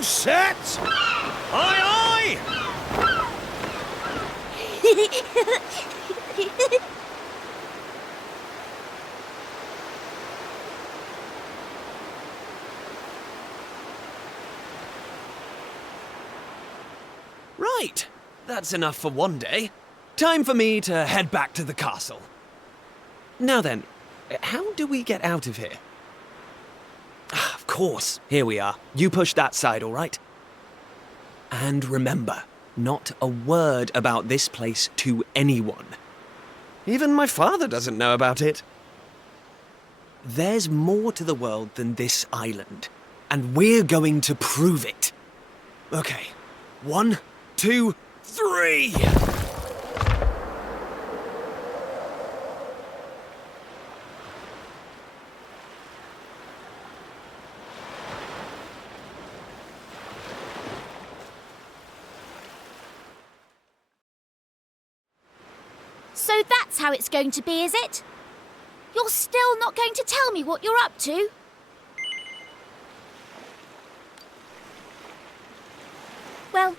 All set? Aye, aye! Right, that's enough for one day. Time for me to head back to the castle. Now then, how do we get out of here? Ah, of course, here we are. You push that side, all right? And remember, not a word about this place to anyone. Even my father doesn't know about it. There's more to the world than this island, and we're going to prove it. Okay, 1, 2, 3! So that's how it's going to be, is it? You're still not going to tell me what you're up to? Well,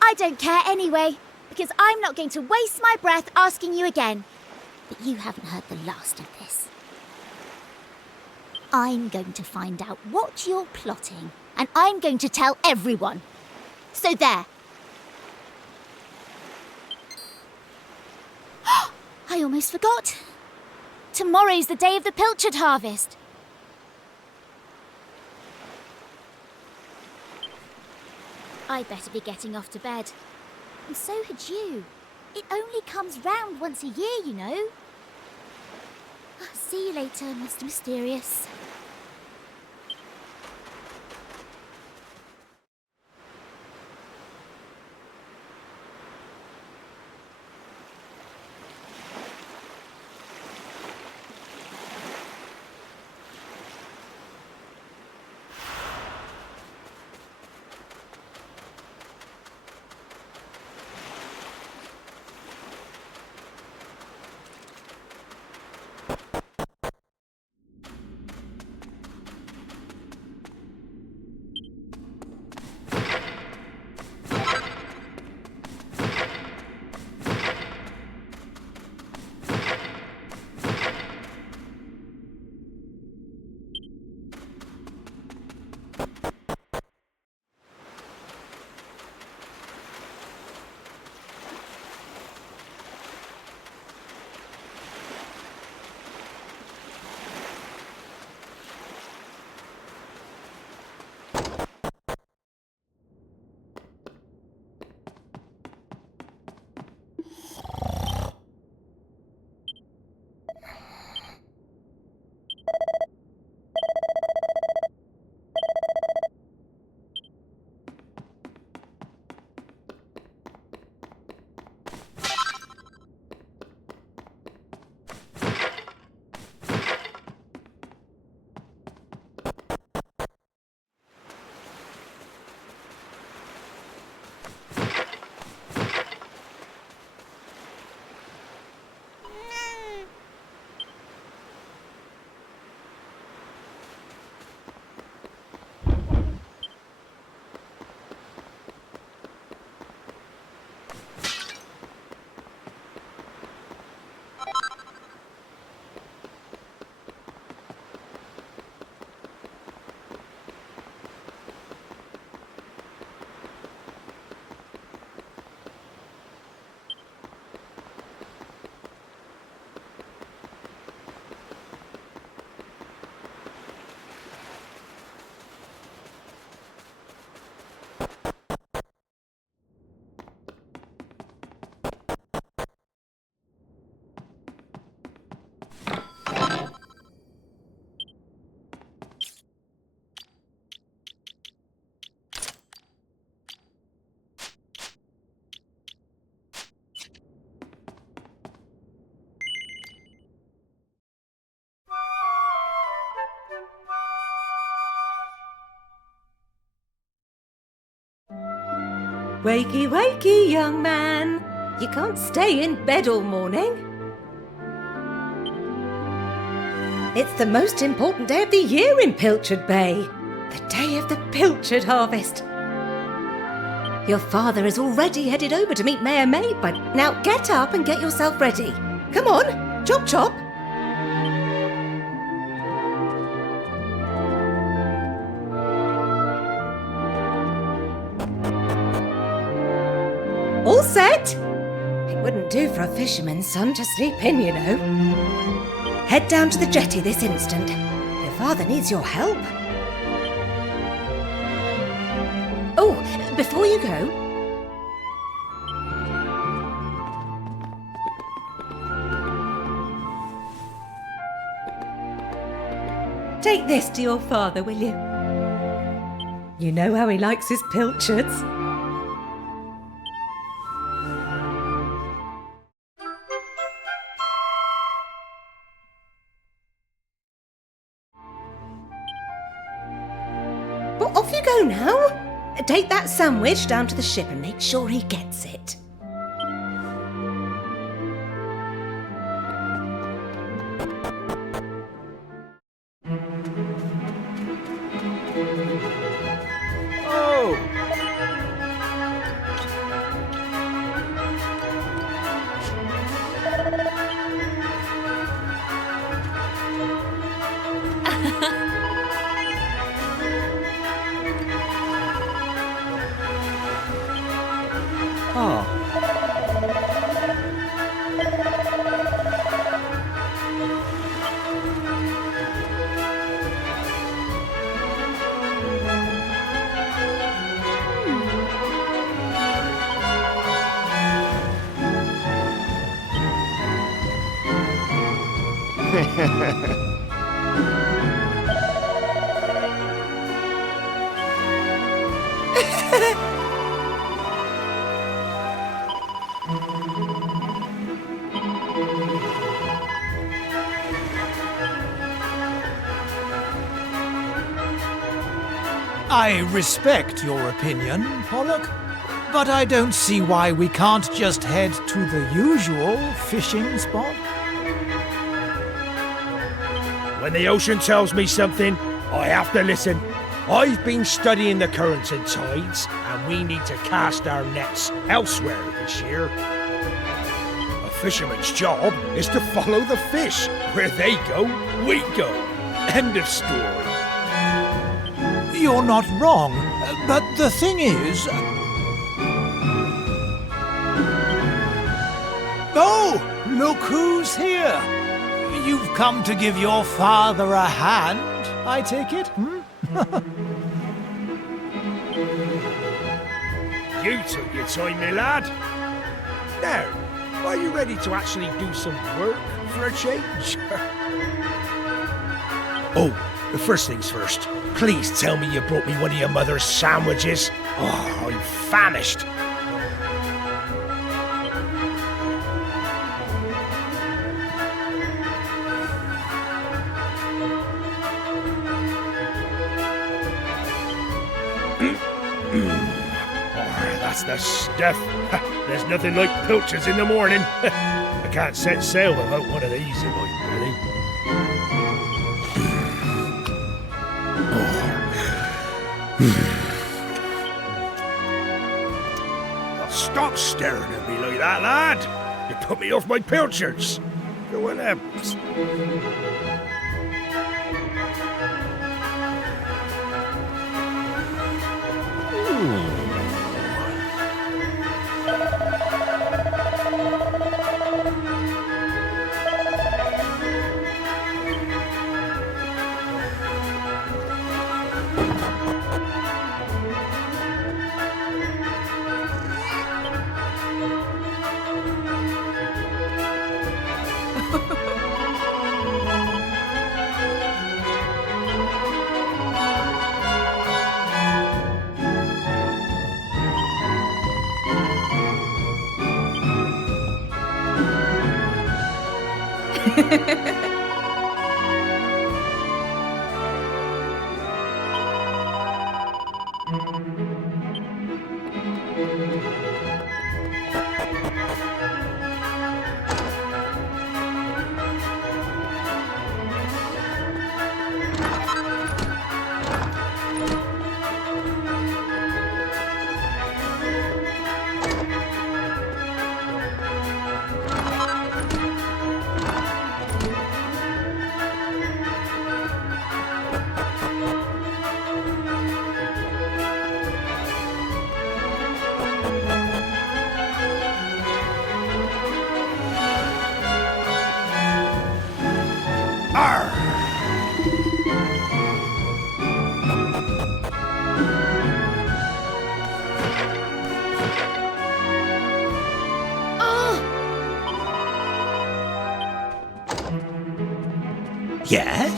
I don't care anyway, because I'm not going to waste my breath asking you again. But you haven't heard the last of this. I'm going to find out what you're plotting, and I'm going to tell everyone. So there. I almost forgot. Tomorrow's the day of the pilchard harvest. I'd better be getting off to bed. And so had you. It only comes round once a year, you know. See you later, Mr. Mysterious. Wakey, wakey, young man. You can't stay in bed all morning. It's the most important day of the year in Pilchard Bay. The day of the pilchard harvest. Your father is already headed over to meet Mayor Maidbud. Now get up and get yourself ready. Come on, chop chop. All set? It wouldn't do for a fisherman's son to sleep in, you know. Head down to the jetty this instant. Your father needs your help. Oh, before you go... Take this to your father, will you? You know how he likes his pilchards. Well, off you go now. Take that sandwich down to the ship and make sure he gets it. Oh! Oh. I respect your opinion, Pollock, but I don't see why we can't just head to the usual fishing spot. When the ocean tells me something, I have to listen. I've been studying the currents and tides, and we need to cast our nets elsewhere this year. A fisherman's job is to follow the fish. Where they go, we go. End of story. You're not wrong, but the thing is... Oh, look who's here. You've come to give your father a hand, I take it, hmm? You took your time, my lad. Now, are you ready to actually do some work for a change? Oh, the first things first. Please tell me you brought me one of your mother's sandwiches. Oh, I'm famished. That's the stuff. There's nothing like pilchards in the morning. I can't set sail without one of these in my belly. Oh, stop staring at me like that, lad. You put me off my pilchards. Go on up. Yes?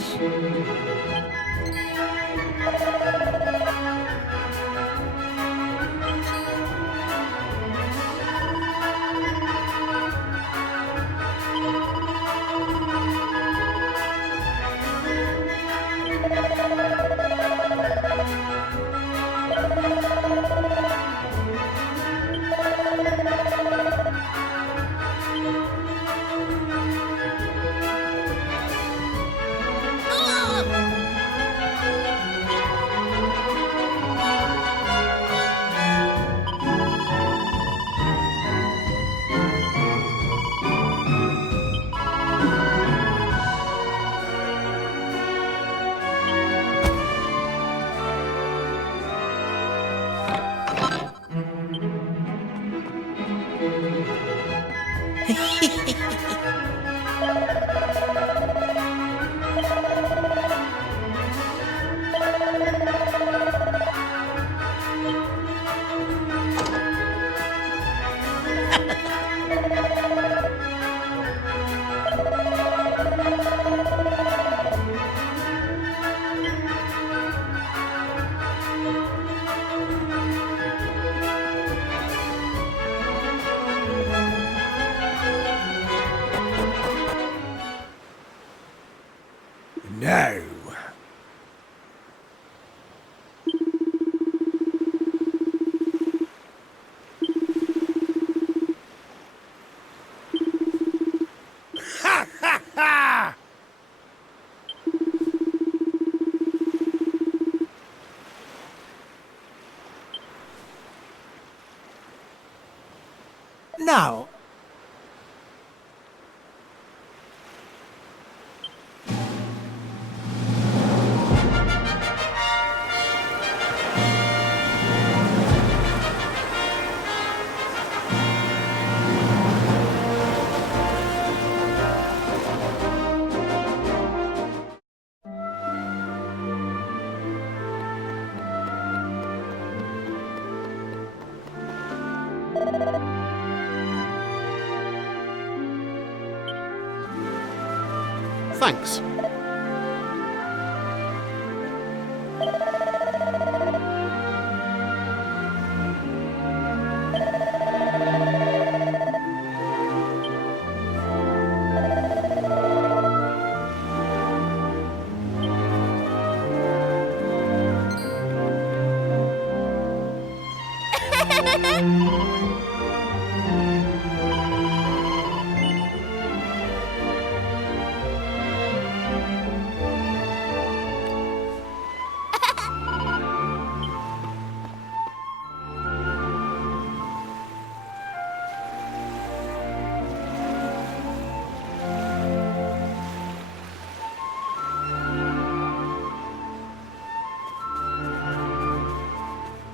Now. Ha ha ha! Now, Thanks.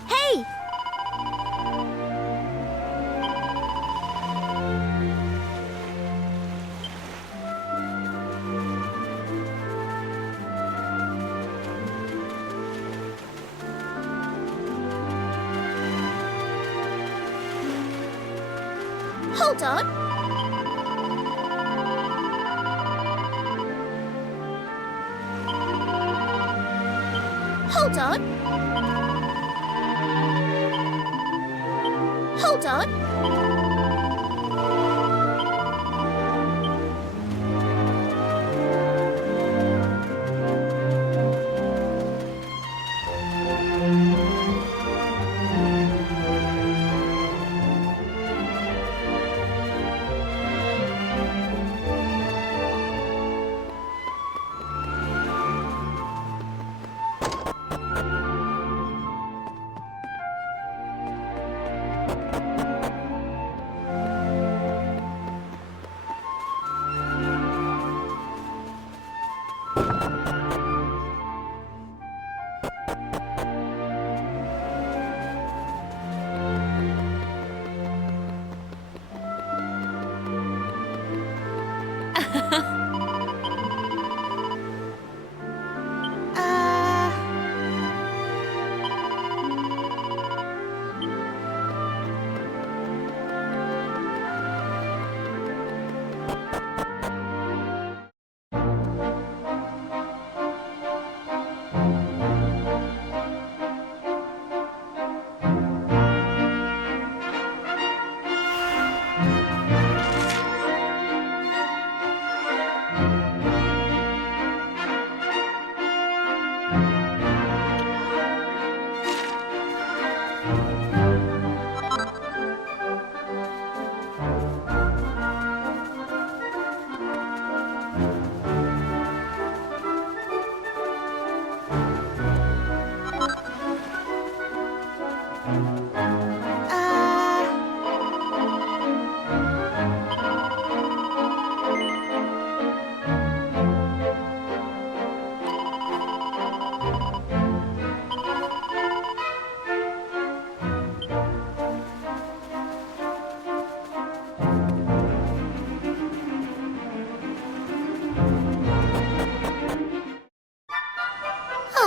Hey! Hold on. Hold on. Hold on.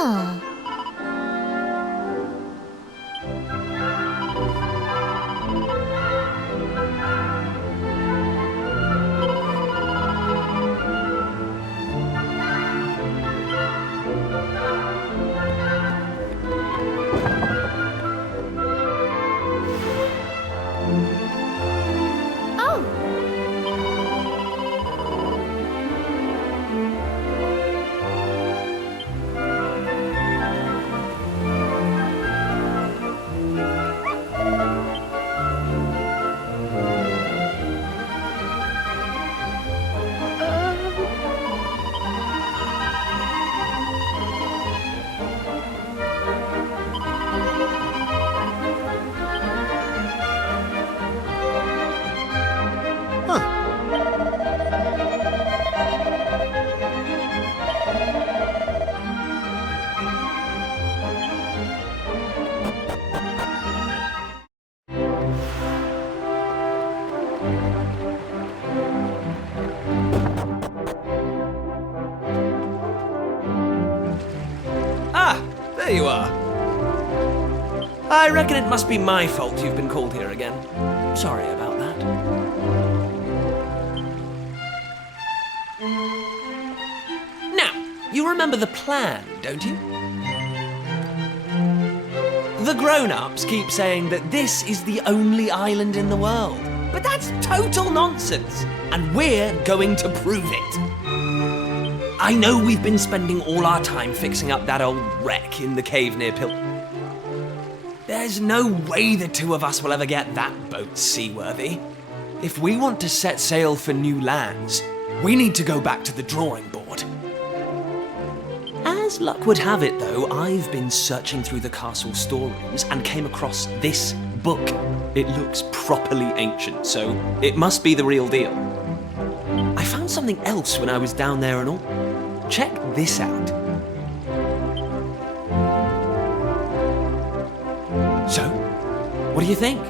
Ah. Ah, there you are. I reckon it must be my fault you've been called here again. Sorry about that. Now, you remember the plan, don't you? The grown-ups keep saying that this is the only island in the world. But that's total nonsense, and we're going to prove it. I know we've been spending all our time fixing up that old wreck in the cave near Pil... There's no way the two of us will ever get that boat seaworthy. If we want to set sail for new lands, we need to go back to the drawing board. As luck would have it, though, I've been searching through the castle storerooms and came across this book. It looks properly ancient, so it must be the real deal. I found something else when I was down there and all. Check this out. So, what do you think?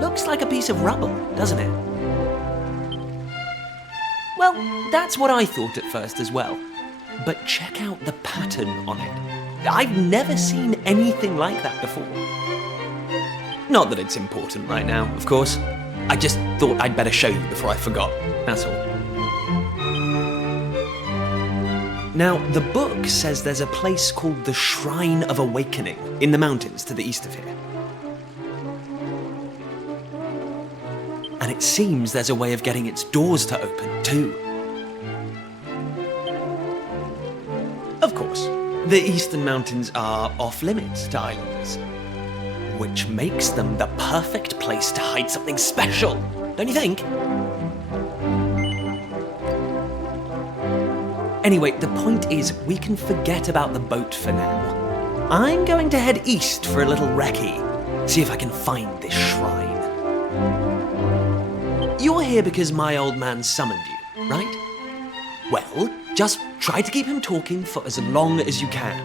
Looks like a piece of rubble, doesn't it? Well, that's what I thought at first as well. But check out the pattern on it. I've never seen anything like that before. Not that it's important right now, of course. I just thought I'd better show you before I forgot, that's all. Now, the book says there's a place called the Shrine of Awakening in the mountains to the east of here. And it seems there's a way of getting its doors to open, too. Of course, the eastern mountains are off-limits to islanders, which makes them the perfect place to hide something special, don't you think? Anyway, the point is, we can forget about the boat for now. I'm going to head east for a little recce, see if I can find this shrine. You're here because my old man summoned you, right? Well, just try to keep him talking for as long as you can.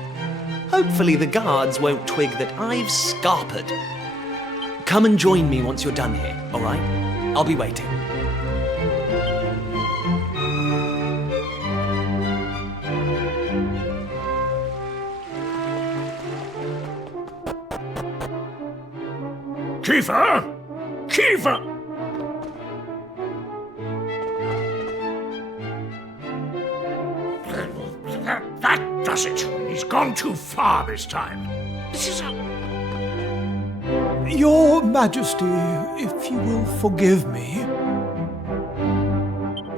Hopefully the guards won't twig that I've scarpered. Come and join me once you're done here, all right? I'll be waiting. Kiefer! Kiefer! That does it. He's gone too far this time. This is Your Majesty, if you will forgive me,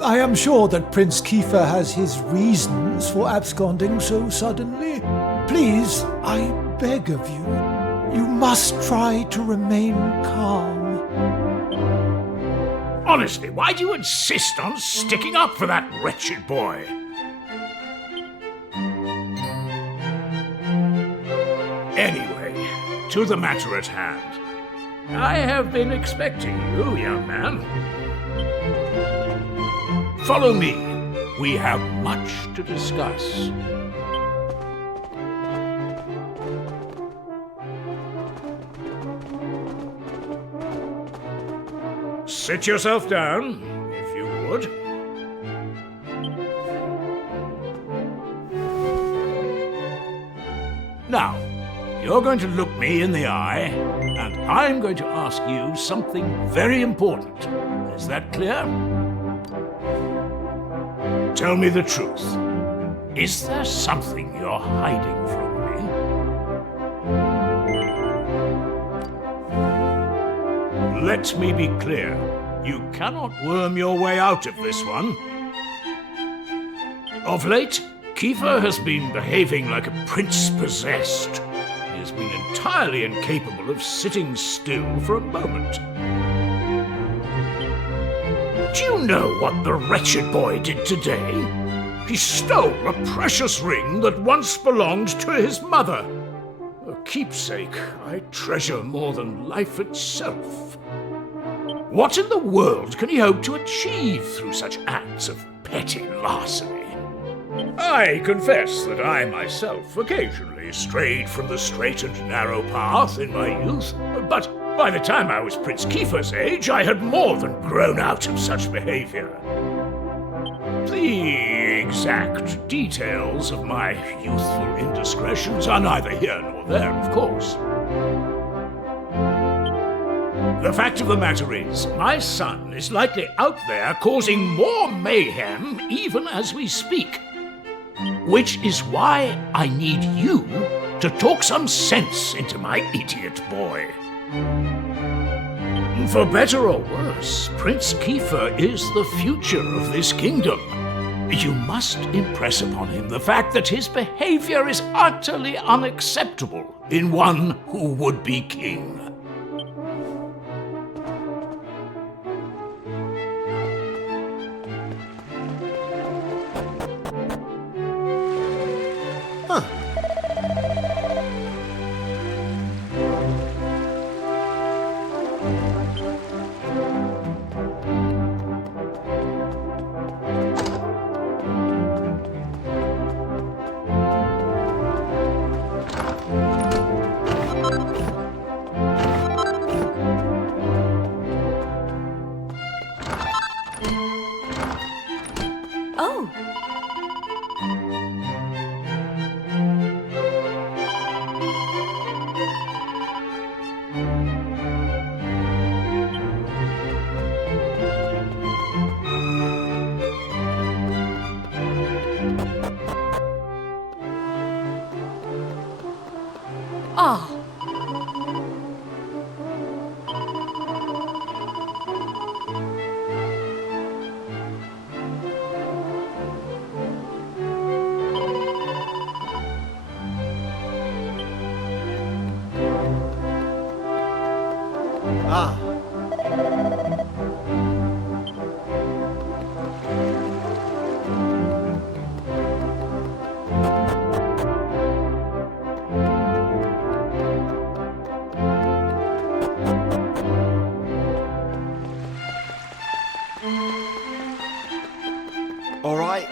I am sure that Prince Kiefer has his reasons for absconding so suddenly. Please, I beg of you, you must try to remain calm. Honestly, why do you insist on sticking up for that wretched boy? Anyway, to the matter at hand. I have been expecting you, young man. Follow me. We have much to discuss. Sit yourself down, if you would. Now, you're going to look me in the eye, and I'm going to ask you something very important. Is that clear? Tell me the truth. Is there something you're hiding from me? Let me be clear. You cannot worm your way out of this one. Of late, Kiefer has been behaving like a prince possessed. He has been entirely incapable of sitting still for a moment. Do you know what the wretched boy did today? He stole a precious ring that once belonged to his mother. A keepsake I treasure more than life itself. What in the world can he hope to achieve through such acts of petty larceny? I confess that I myself occasionally strayed from the straight and narrow path in my youth, but by the time I was Prince Kiefer's age, I had more than grown out of such behavior. The exact details of my youthful indiscretions are neither here nor there, of course. The fact of the matter is, my son is likely out there causing more mayhem even as we speak. Which is why I need you to talk some sense into my idiot boy. For better or worse, Prince Kiefer is the future of this kingdom. You must impress upon him the fact that his behavior is utterly unacceptable in one who would be king. Oh. Ah. Ah. All right.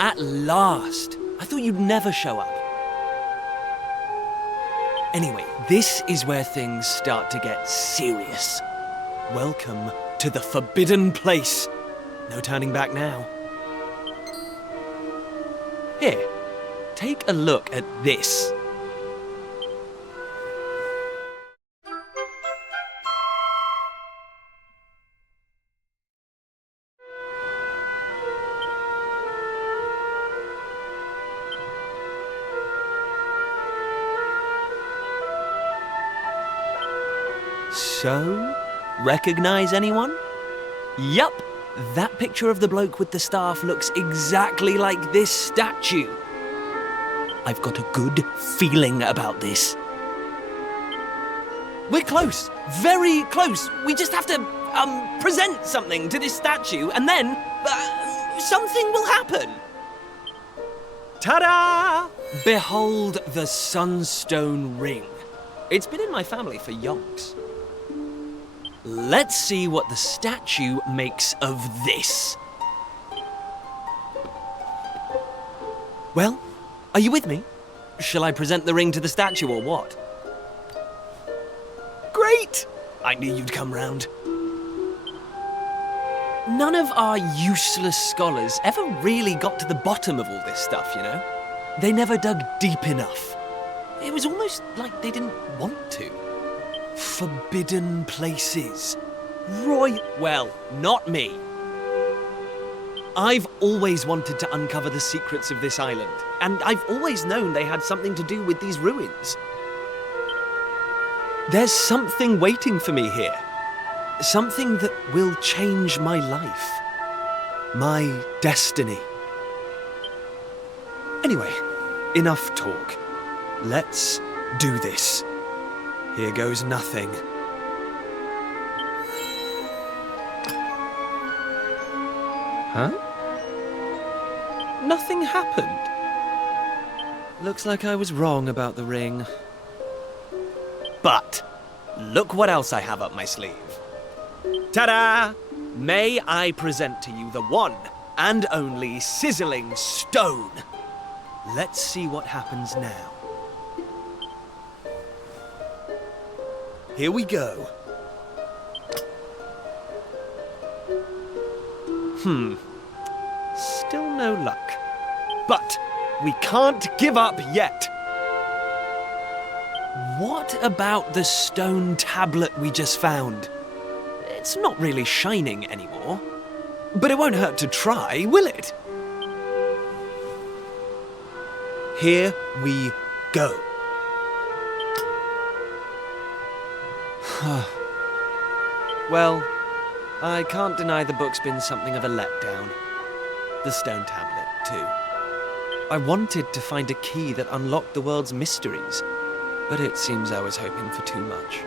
At last! I thought you'd never show up. Anyway, this is where things start to get serious. Welcome to the forbidden place. No turning back now. Here, take a look at this. So, recognize anyone? Yup, that picture of the bloke with the staff looks exactly like this statue. I've got a good feeling about this. We're close, very close. We just have to, present something to this statue and then, something will happen. Ta-da! Behold the Sunstone Ring. It's been in my family for yonks. Let's see what the statue makes of this. Well, are you with me? Shall I present the ring to the statue or what? Great! I knew you'd come round. None of our useless scholars ever really got to the bottom of all this stuff, you know? They never dug deep enough. It was almost like they didn't want to. Forbidden places. Well, not me. I've always wanted to uncover the secrets of this island, and I've always known they had something to do with these ruins. There's something waiting for me here. Something that will change my life. My destiny. Anyway, enough talk. Let's do this. Here goes nothing. Huh? Nothing happened. Looks like I was wrong about the ring. But look what else I have up my sleeve. Ta-da! May I present to you the one and only sizzling stone. Let's see what happens now. Here we go. Still no luck. But we can't give up yet. What about the stone tablet we just found? It's not really shining anymore. But it won't hurt to try, will it? Here we go. Well, I can't deny the book's been something of a letdown. The stone tablet, too. I wanted to find a key that unlocked the world's mysteries, but it seems I was hoping for too much.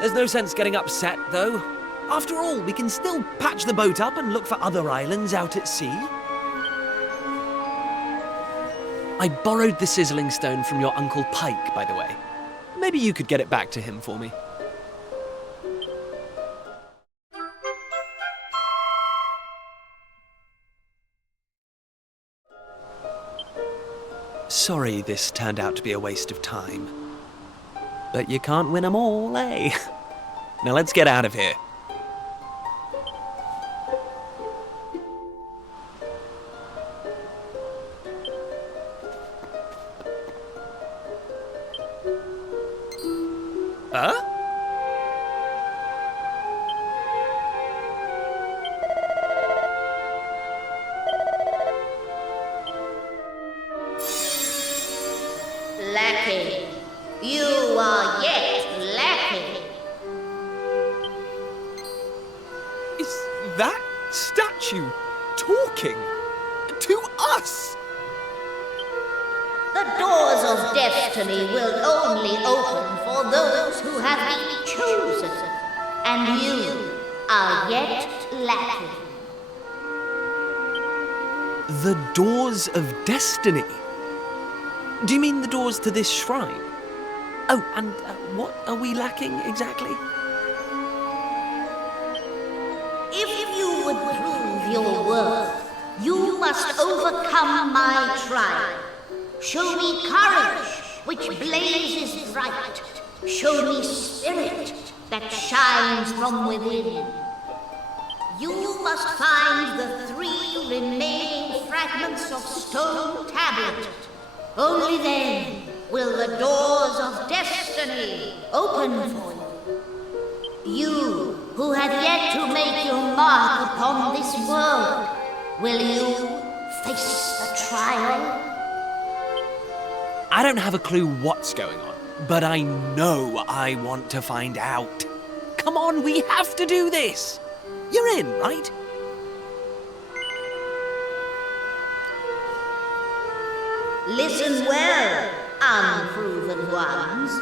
There's no sense getting upset, though. After all, we can still patch the boat up and look for other islands out at sea. I borrowed the sizzling stone from your Uncle Pike, by the way. Maybe you could get it back to him for me. Sorry this turned out to be a waste of time. But you can't win 'em all, eh? Now let's get out of here. Huh? Lacking. You are yet lacking. Is that statue talking to us? The doors of destiny will only open for those who have been chosen, and you are yet lacking. The doors of destiny? Do you mean the doors to this shrine? Oh, and what are we lacking exactly? If you would prove your worth, You must overcome my trial. Show me courage, which blazes bright. Show me spirit that shines from within. You must find the 3 remaining fragments of stone tablet. Only then will the doors of destiny open for you. You who have yet to make your mark upon this world, will you face the trial? I don't have a clue what's going on, but I know I want to find out. Come on, we have to do this. You're in, right? Listen well, unproven ones.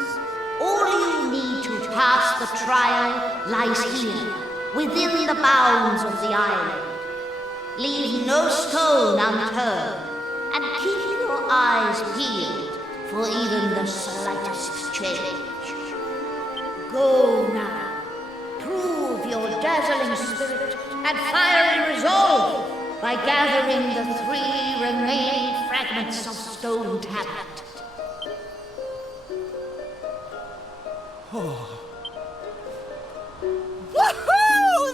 All you need to pass the trial lies here, within the bounds of the island. Leave no stone unturned, and keep your eyes peeled for even the slightest change. Go now. Prove your dazzling spirit and fiery resolve by gathering the 3 remaining fragments of stone tablet. Woohoo!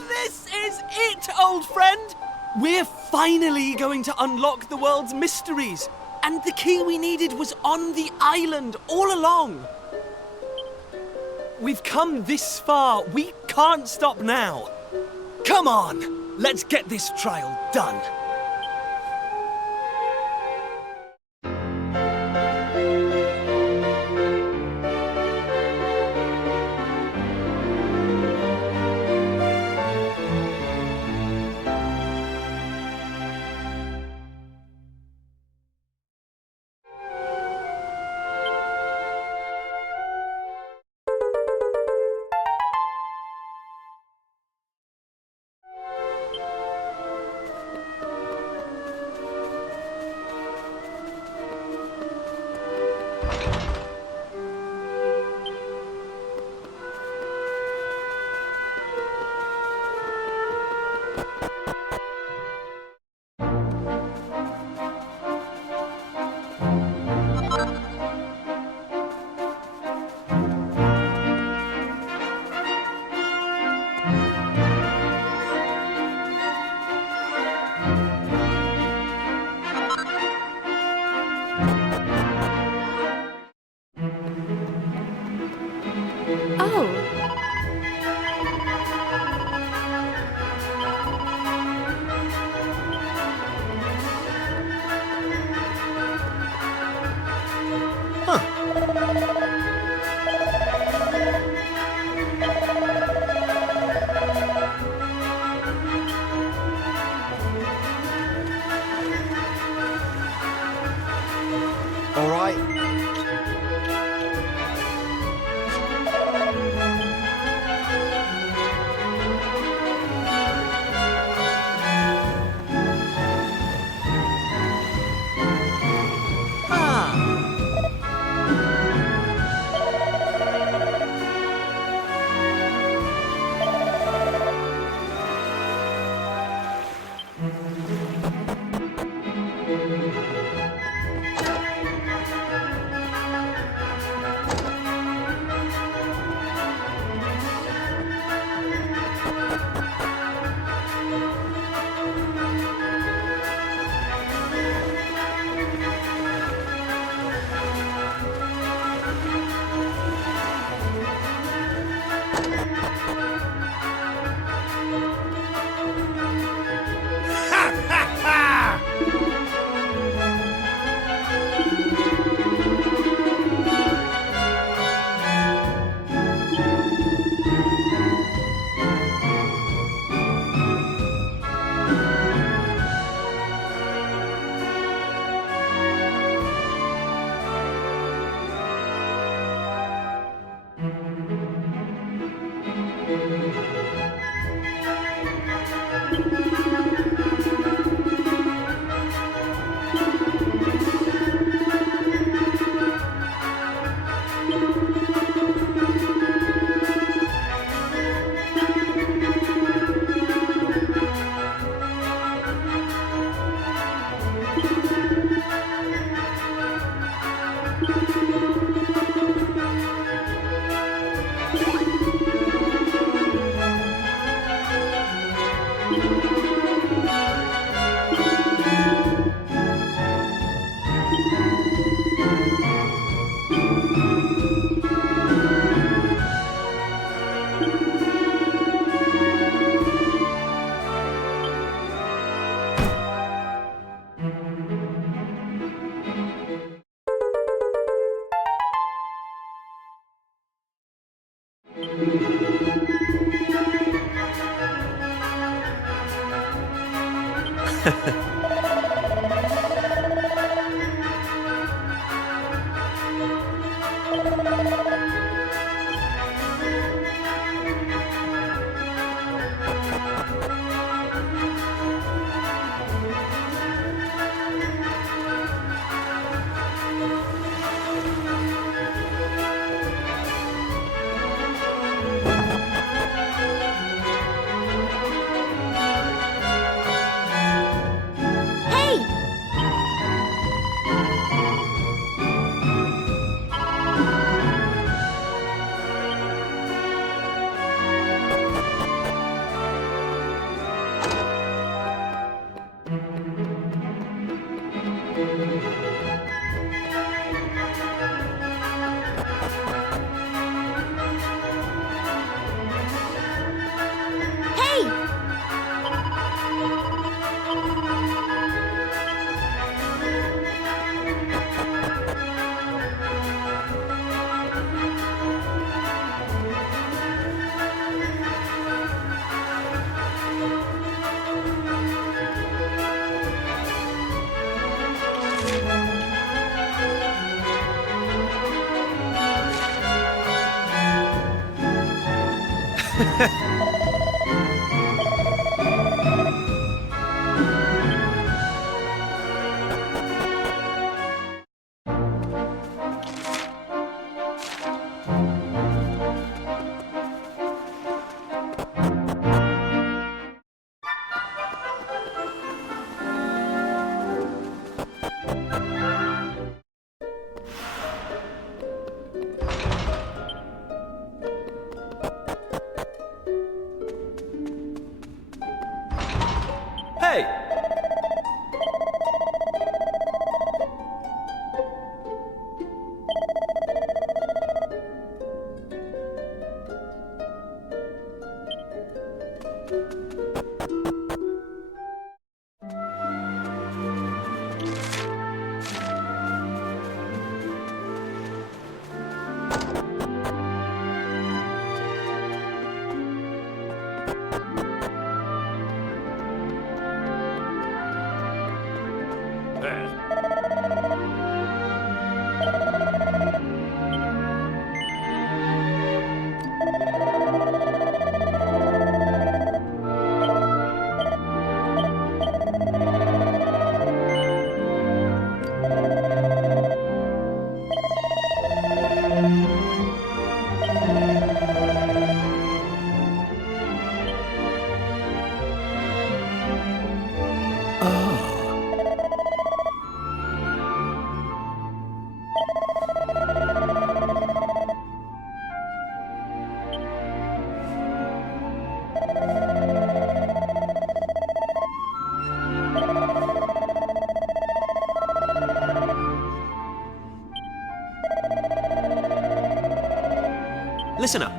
This is it, old friend! We're finally going to unlock the world's mysteries, and the key we needed was on the island all along. We've come this far. We can't stop now. Come on, let's get this trial done. Hey! Hey! Hey! Listen up.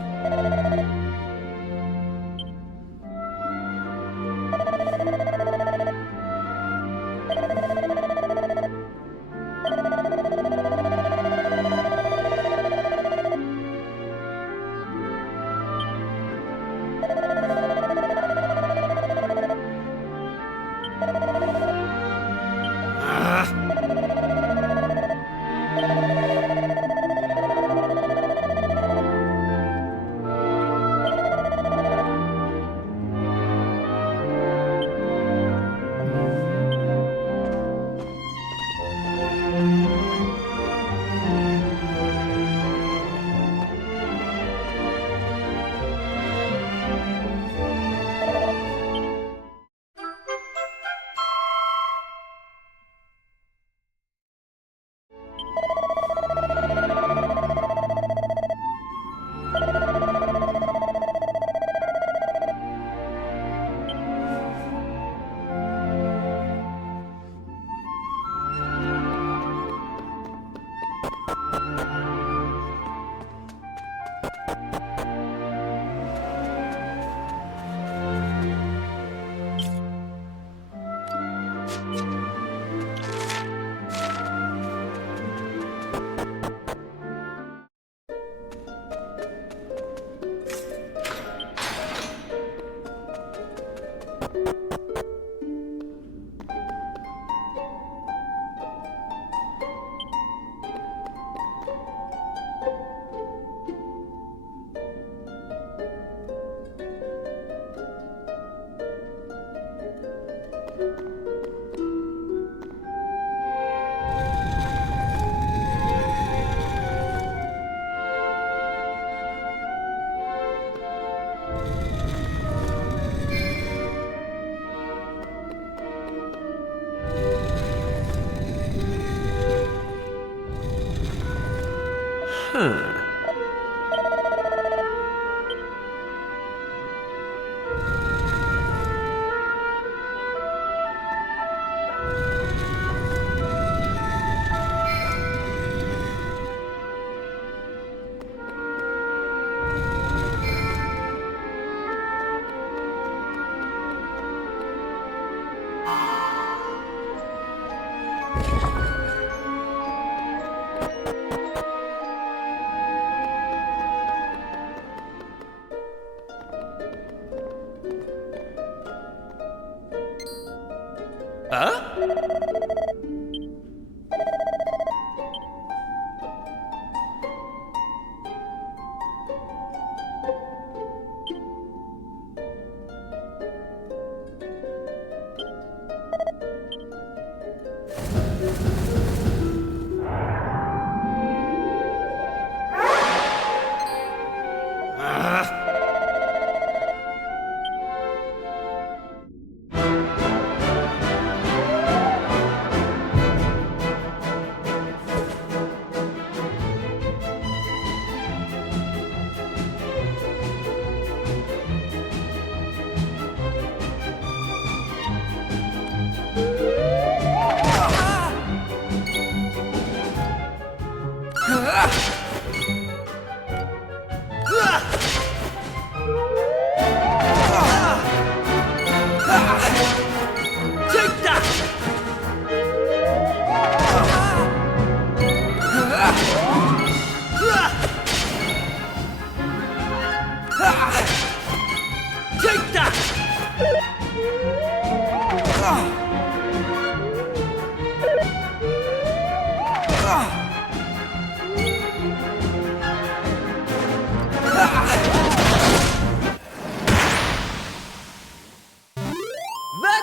Huh?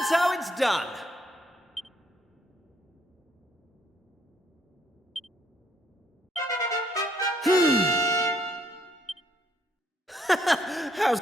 That's how it's done. How's...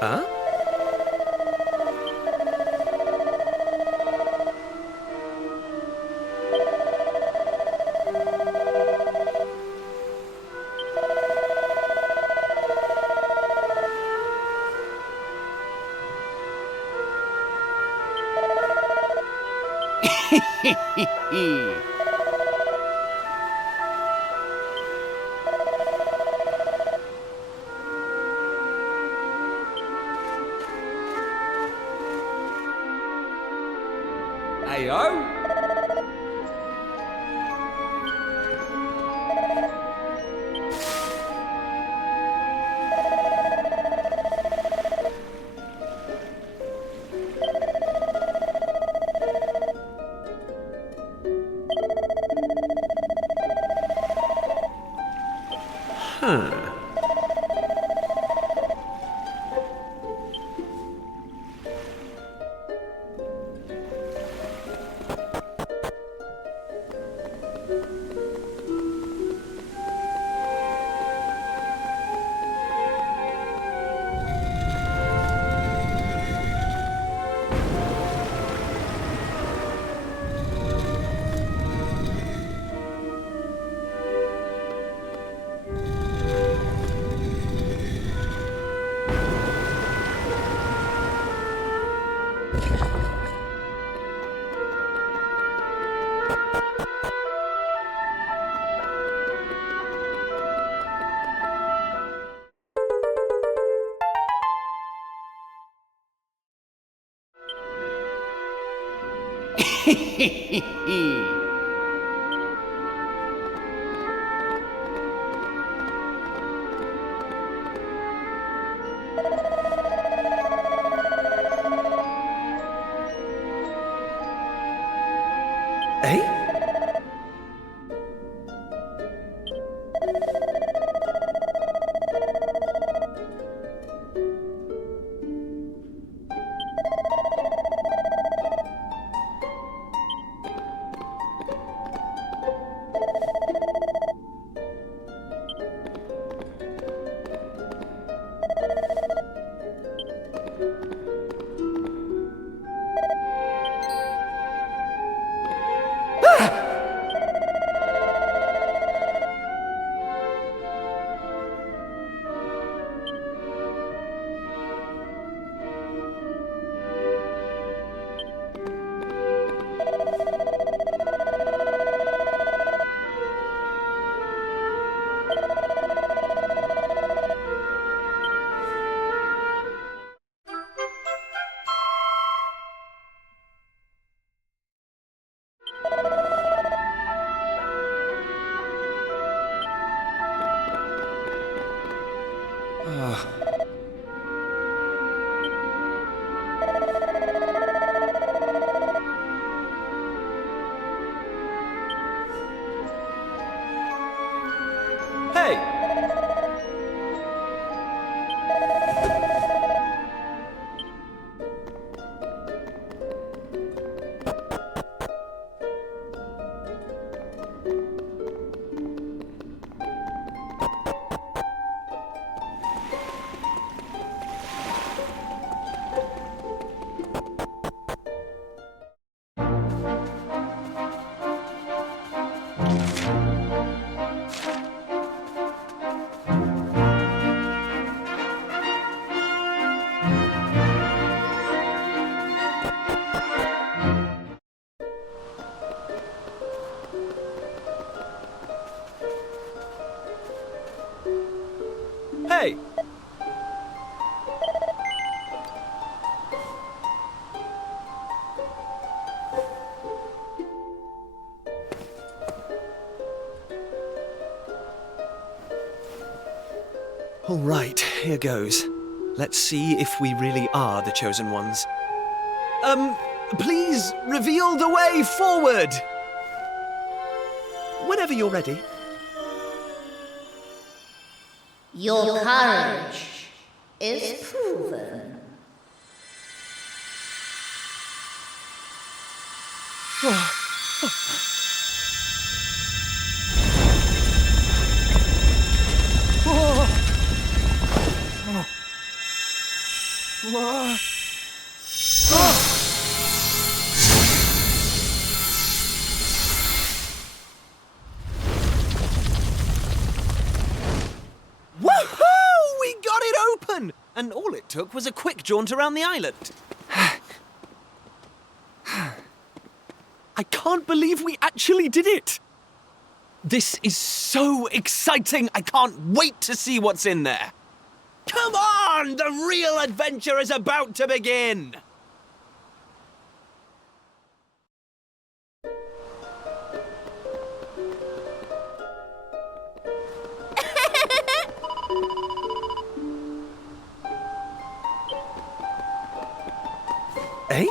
Huh? Heyo. Huh. Eh? Hey! Hey! All right, here goes. Let's see if we really are the chosen ones. Please reveal the way forward! Whenever you're ready. Your courage is proven. Woohoo! We got it open! And all it took was a quick jaunt around the island. I can't believe we actually did it! This is so exciting! I can't wait to see what's in there! Come on! The real adventure is about to begin! Eh?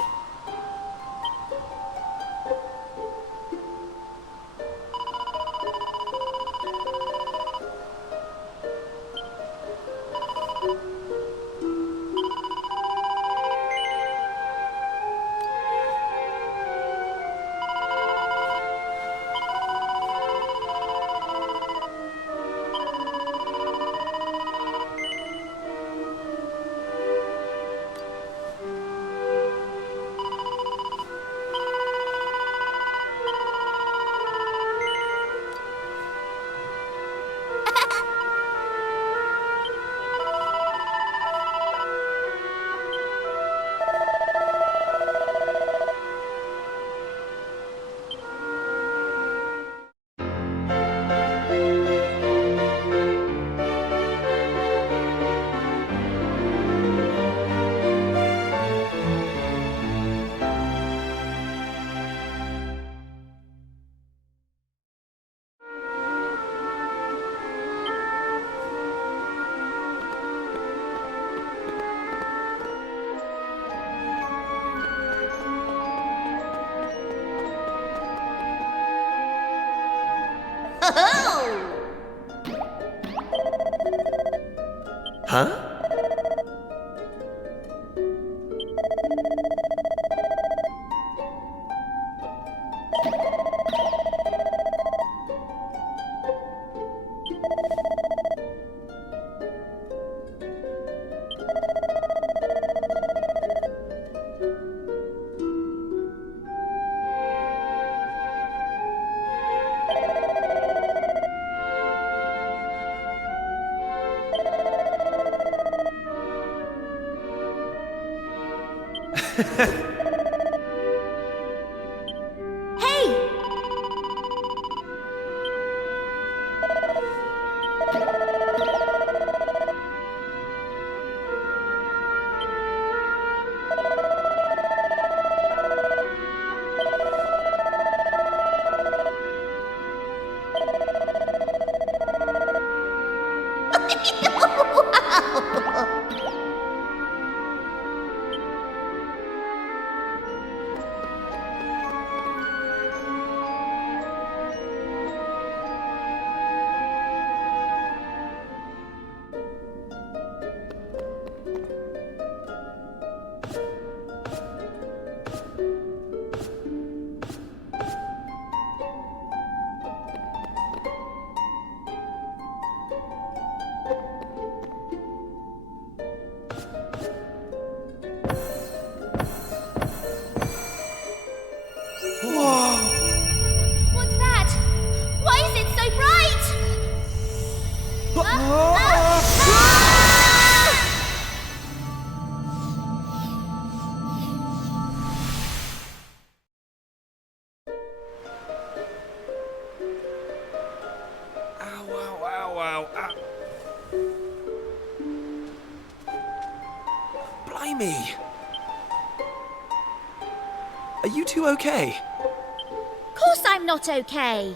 Huh? Hey! What's that? Why is it so bright? Ow, ow, ow, ow, ow. Blimey! Are you two okay? Of course I'm not okay.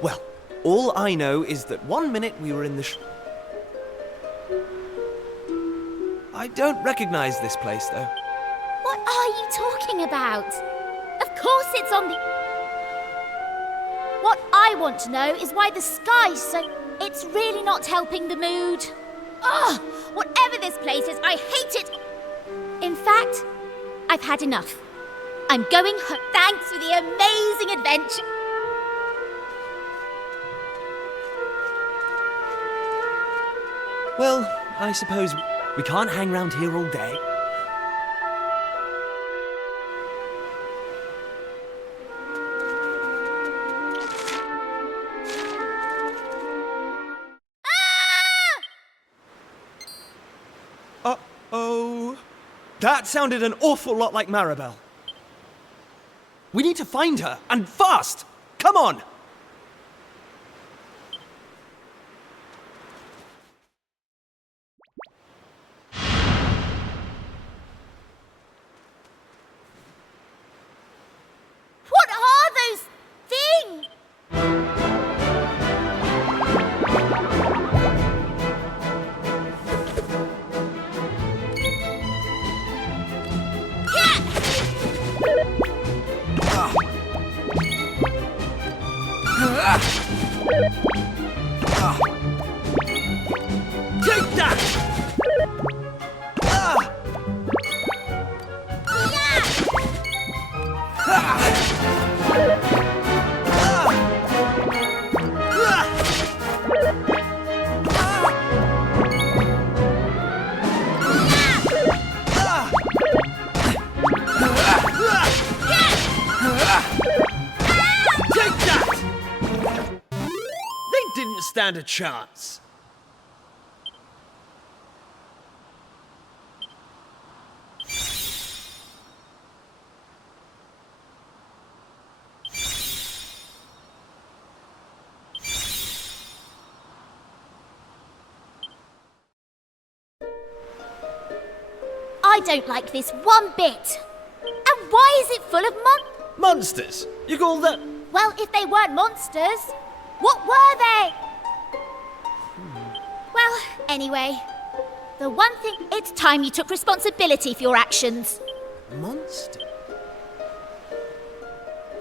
Well, all I know is that 1 minute we were in the I don't recognize this place, though. What are you talking about? Of course it's on the... What I want to know is why the sky's so... It's really not helping the mood. Ugh! Whatever this place is, I hate it! In fact, I've had enough. I'm going home. Thanks for the amazing adventure. Well, I suppose We can't hang round here all day. Uh-oh. That sounded an awful lot like Maribel. We need to find her, and fast! Come on! What are those things? Take that! Take that! They didn't stand a chance. I don't like this one bit. And why is it full of Monsters? You call that? Well, if they weren't monsters, what were they? Well, anyway, the one thing, it's time you took responsibility for your actions. Monster?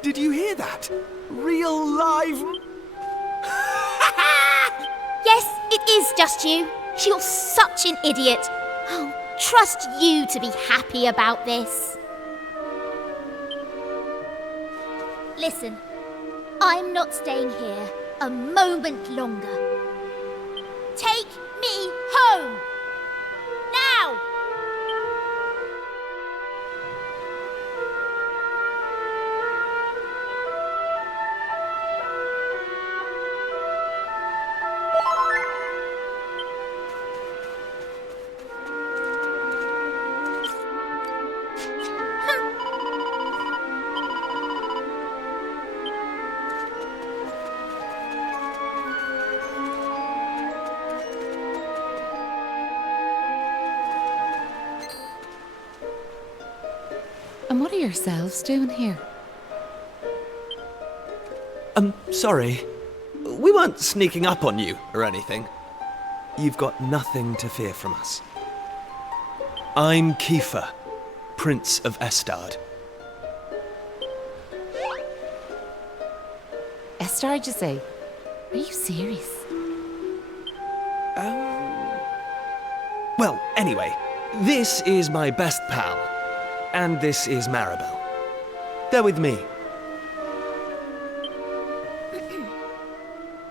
Did you hear that? Real live... Yes, it is just you. You're such an idiot. Oh, trust you to be happy about this. Listen, I'm not staying here a moment longer. Take me home! Now! And what are yourselves doing here? Sorry. We weren't sneaking up on you or anything. You've got nothing to fear from us. I'm Kiefer, Prince of Estard. Estard, you say? Are you serious? Well, anyway, this is my best pal. And this is Maribel. They're with me.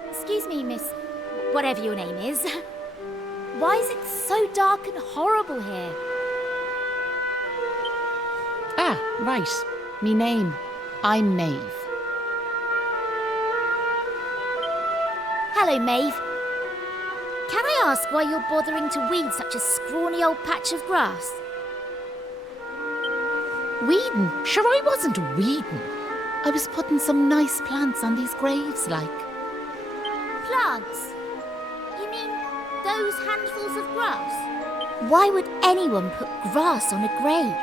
Excuse me, miss, whatever your name is. Why is it so dark and horrible here? Ah, right. Me name. I'm Maeve. Hello, Maeve. Can I ask why you're bothering to weed such a scrawny old patch of grass? Weeding? Sure, I wasn't weeding. I was putting some nice plants on these graves, like. Plants? You mean those handfuls of grass? Why would anyone put grass on a grave?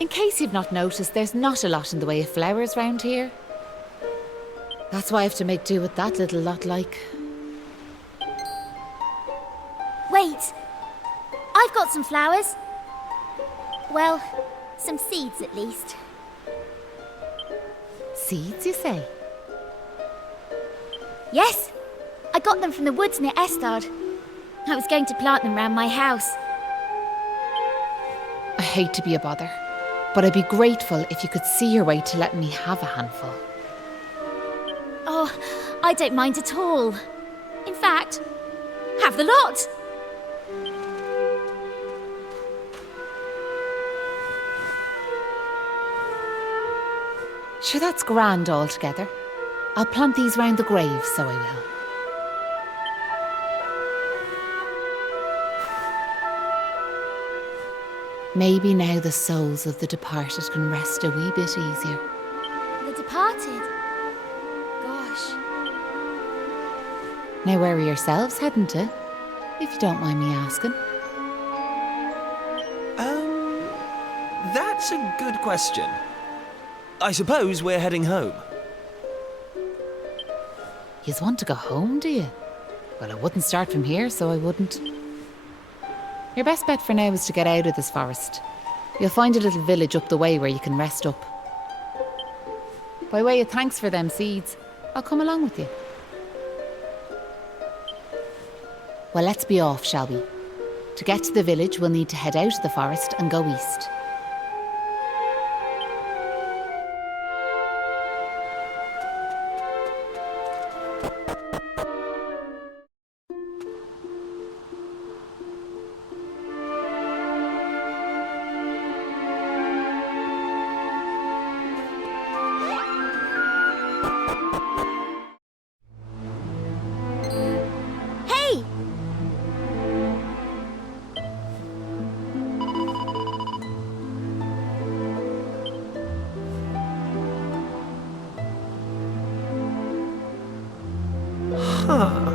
In case you've not noticed, there's not a lot in the way of flowers round here. That's why I have to make do with that little lot, like. Wait! I've got some flowers. Well, some seeds at least. Seeds, you say? Yes, I got them from the woods near Estard. I was going to plant them round my house. I hate to be a bother, but I'd be grateful if you could see your way to letting me have a handful. Oh, I don't mind at all. In fact, have the lot. Sure, that's grand altogether. I'll plant these round the grave, so I will. Maybe now the souls of the departed can rest a wee bit easier. The departed? Gosh. Now where are yourselves heading to? If you don't mind me asking. That's a good question. I suppose we're heading home. Yous want to go home, do you? Well, I wouldn't start from here, so I wouldn't. Your best bet for now is to get out of this forest. You'll find a little village up the way where you can rest up. By way of thanks for them seeds, I'll come along with you. Well, let's be off, shall we? To get to the village, we'll need to head out of the forest and go east. Hey! Huh.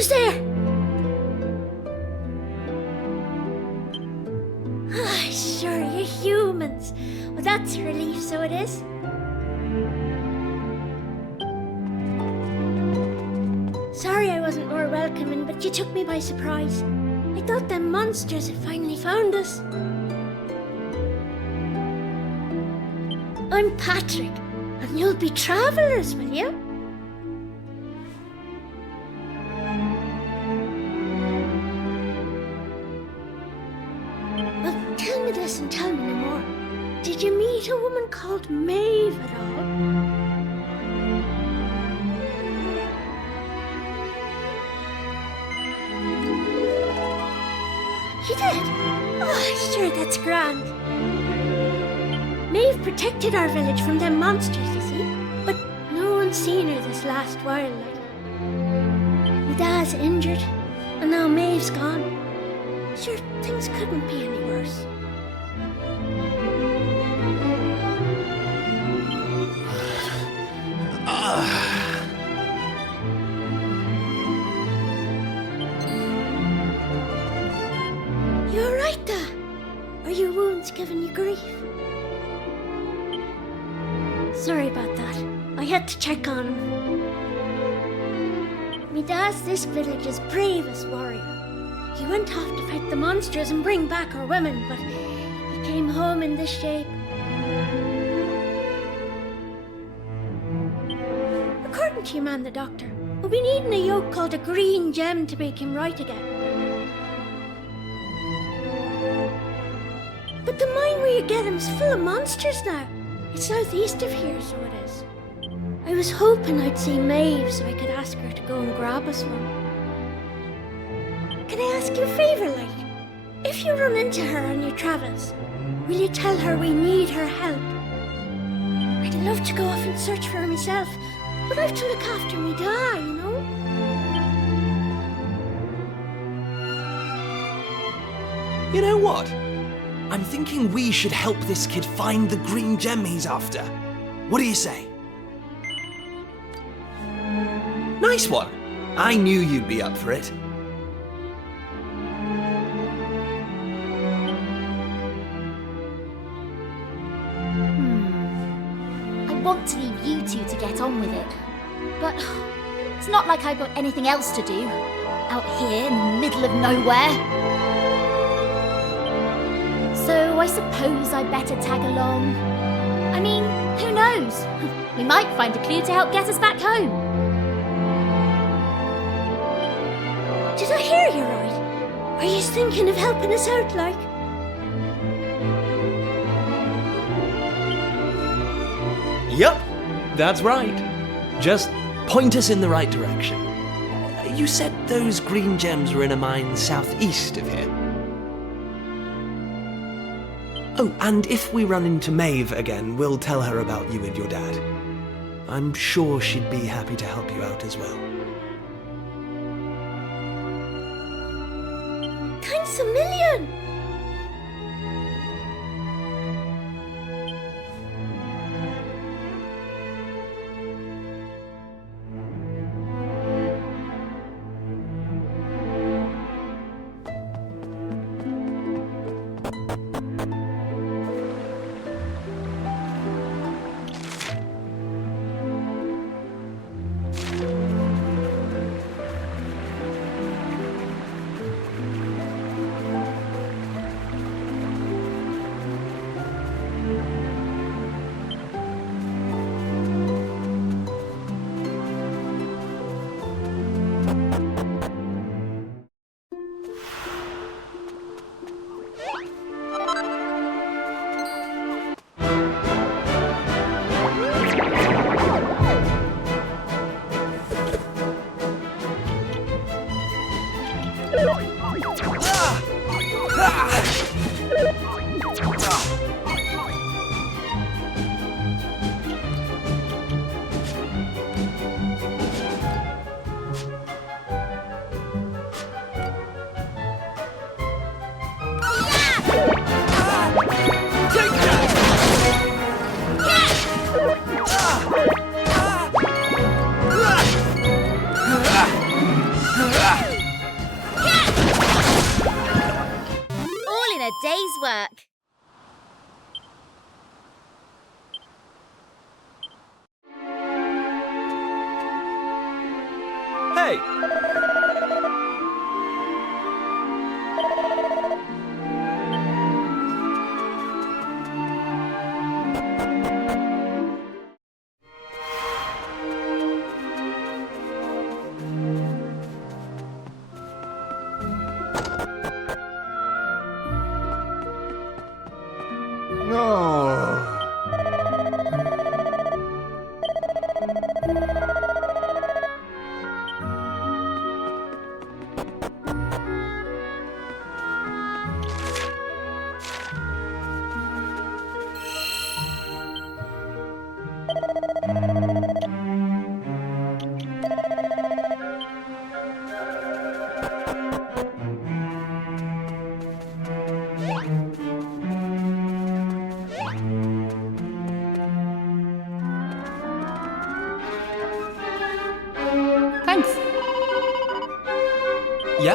Who's there? Ah, sure, you're humans. Well, that's a relief, so it is. Sorry I wasn't more welcoming, but you took me by surprise. I thought them monsters had finally found us. I'm Patrick, and you'll be travellers, will you? Well, tell me this and tell me no more. Did you meet a woman called Maeve at all? You did? Oh, sure, that's grand. Maeve protected our village from them monsters, you see. But no one's seen her this last while, like. My dad's injured, and now Maeve's gone. Sure, things couldn't be any worse. You alright, Dad? Are your wounds giving you grief? Sorry about that. I had to check on him. Me dad's this village's bravest warrior. He went off to fight the monsters and bring back our women, but he came home in this shape. According to your man, the doctor, we'll be needing a yoke called a green gem to make him right again. But the mine where you get him's full of monsters now. It's southeast of here, so it is. I was hoping I'd see Maeve so I could ask her to go and grab us one. Can I ask you a favour, like? If you run into her on your travels, will you tell her we need her help? I'd love to go off and search for her myself, but I have to look after me dad, you know? You know what? I'm thinking we should help this kid find the green gem he's after. What do you say? Nice one. I knew you'd be up for it. I want to leave you two to get on with it. But it's not like I've got anything else to do. Out here in the middle of nowhere. So I suppose I'd better tag along. I mean, who knows? We might find a clue to help get us back home. Did I hear you right? Are you thinking of helping us out, like? Yup, that's right. Just point us in the right direction. You said those green gems were in a mine southeast of here. Oh, and if we run into Maeve again, we'll tell her about you and your dad. I'm sure she'd be happy to help you out as well. Thanks a million! day's work. Hey! Thanks. Yeah?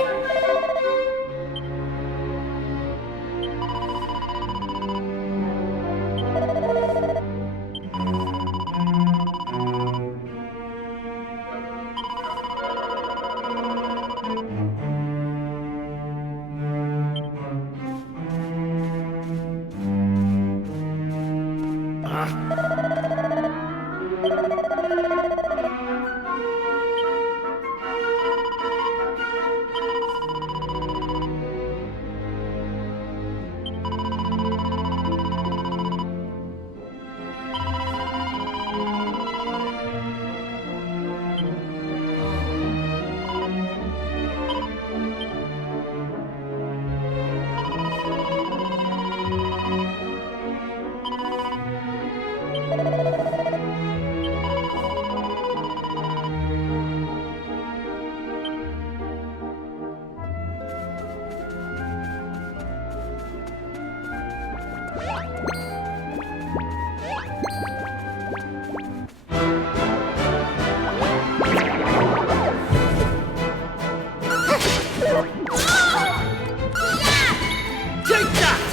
Take that!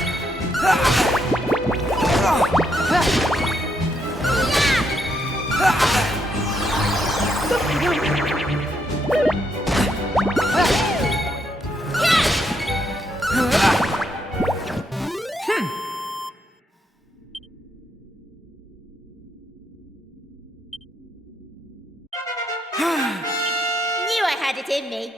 Knew I had it in me.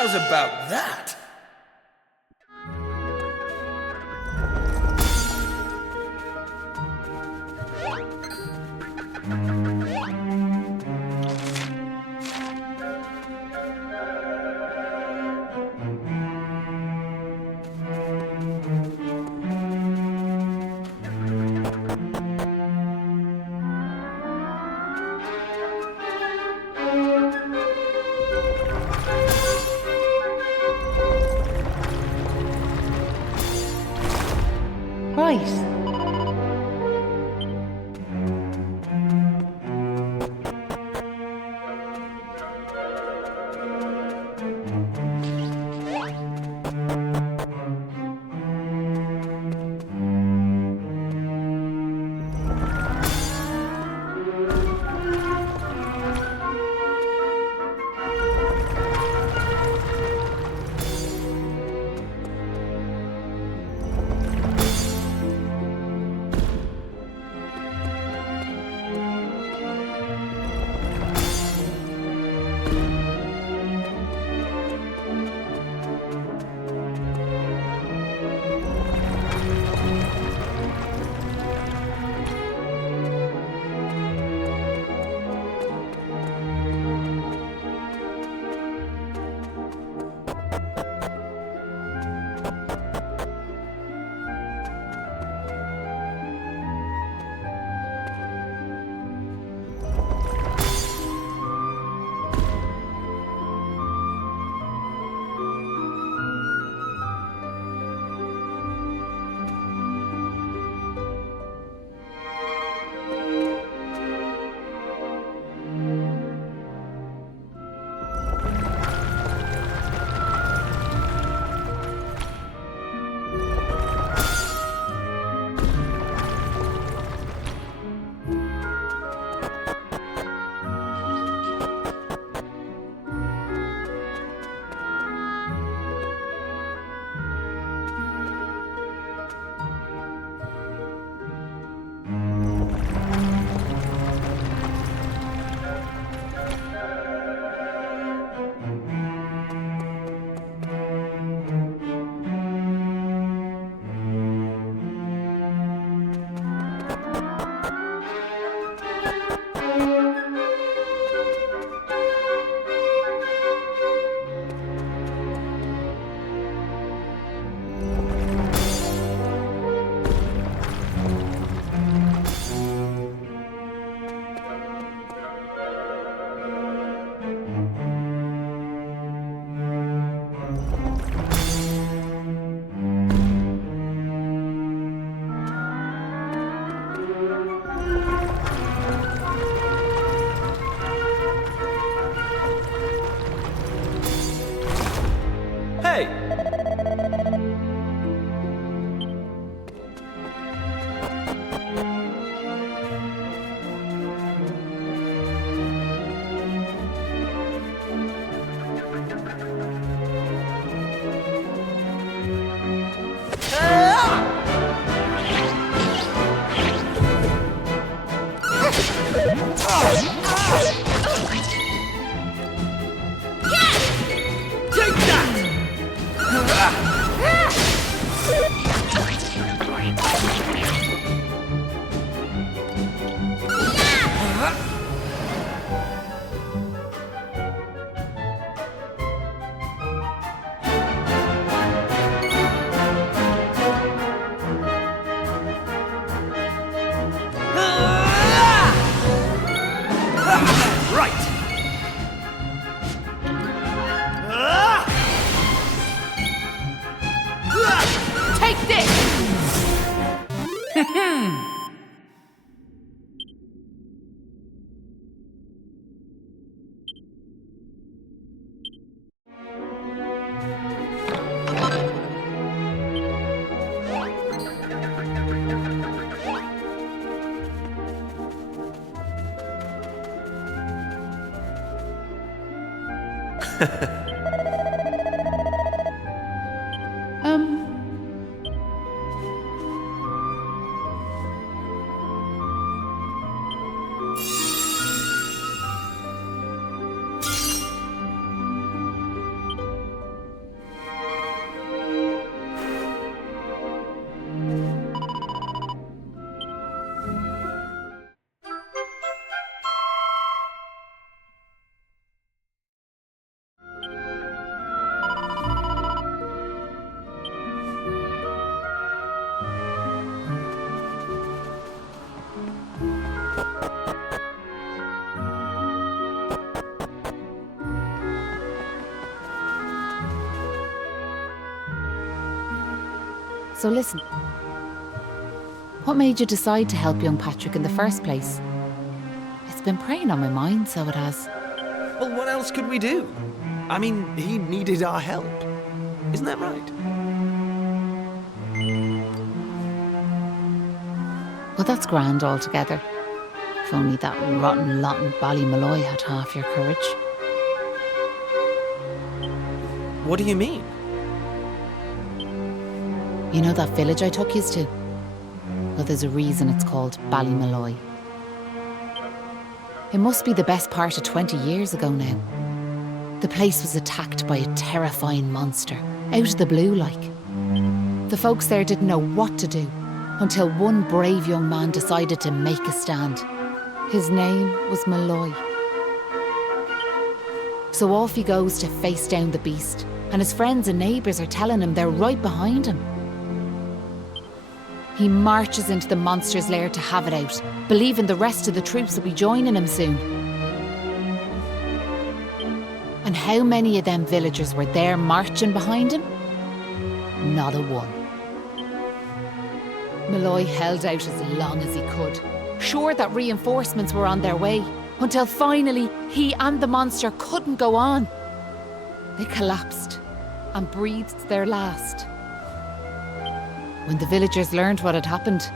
How's about that? Right. way! Take that! Right! Take this! So listen, what made you decide to help young Patrick in the first place? It's been preying on my mind, so it has. Well, what else could we do? I mean, he needed our help. Isn't that right? Well, that's grand altogether. If only that rotten lot in Ballymalloy had half your courage. What do you mean? You know that village I took yous to? Well, there's a reason it's called Ballymalloy. It must be the best part of 20 years ago now. The place was attacked by a terrifying monster, out of the blue like. The folks there didn't know what to do, until one brave young man decided to make a stand. His name was Malloy. So off he goes to face down the beast, and his friends and neighbours are telling him they're right behind him. He marches into the monster's lair to have it out, believing the rest of the troops will be joining him soon. And how many of them villagers were there marching behind him? Not a one. Malloy held out as long as he could, sure that reinforcements were on their way, until finally he and the monster couldn't go on. They collapsed and breathed their last. When the villagers learned what had happened,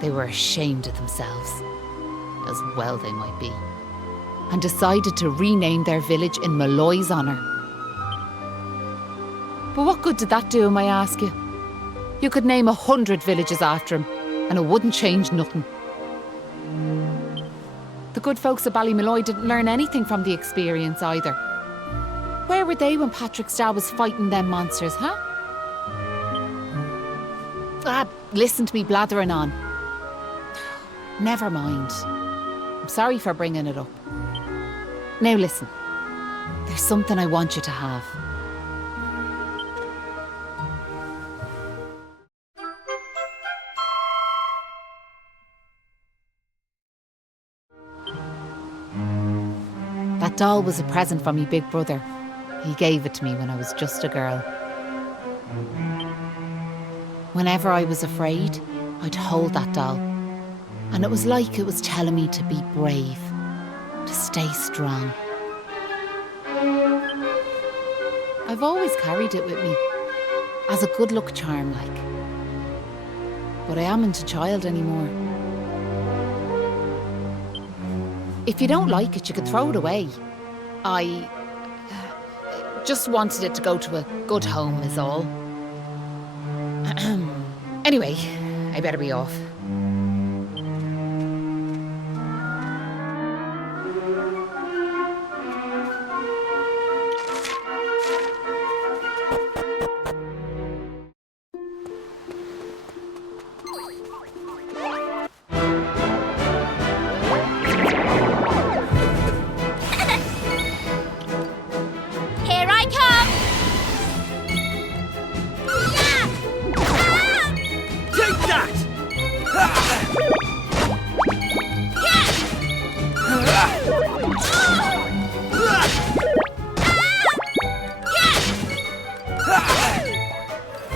they were ashamed of themselves, as well they might be, and decided to rename their village in Malloy's honour. But what good did that do him, I ask you? You could name 100 villages after him, and it wouldn't change nothing. The good folks of Ballymalloy didn't learn anything from the experience either. Where were they when Patrick's dad was fighting them monsters, huh? Listen to me blathering on. Never mind. I'm sorry for bringing it up. Now listen, there's something I want you to have. That doll was a present from me big brother. He gave it to me when I was just a girl. Whenever I was afraid, I'd hold that doll, and it was like it was telling me to be brave, to stay strong. I I've always carried it with me, as a good luck charm, like. But I amn't a child anymore. If you don't like it, you could throw it away. I just wanted it to go to a good home, is all. Anyway, I better be off. Here I come! Take that!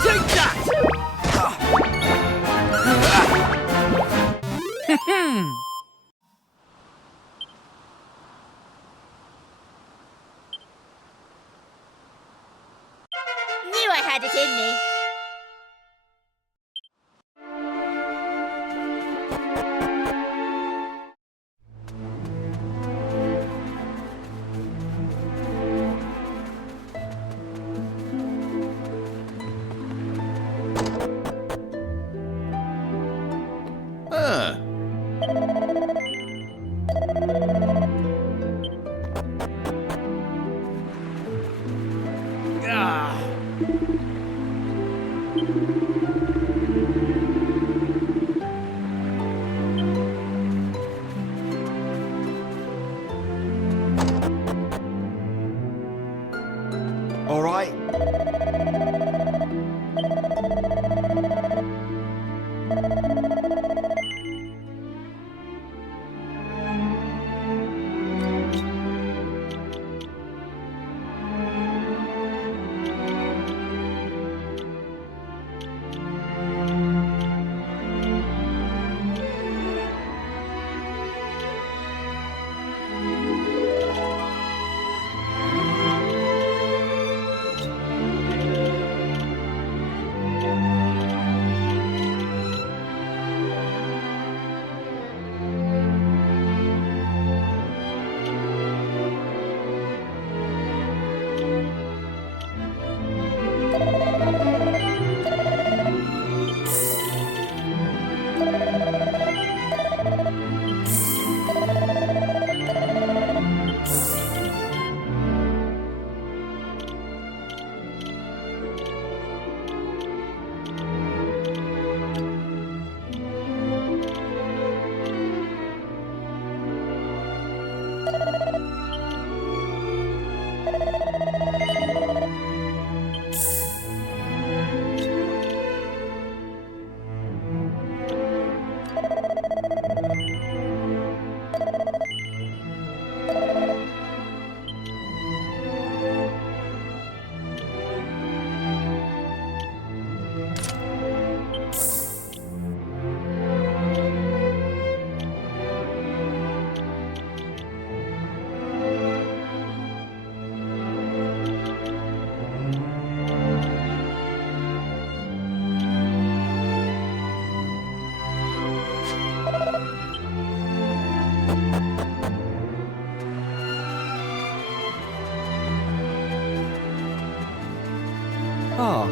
Take that! Knew I had it in me. All right. Oh.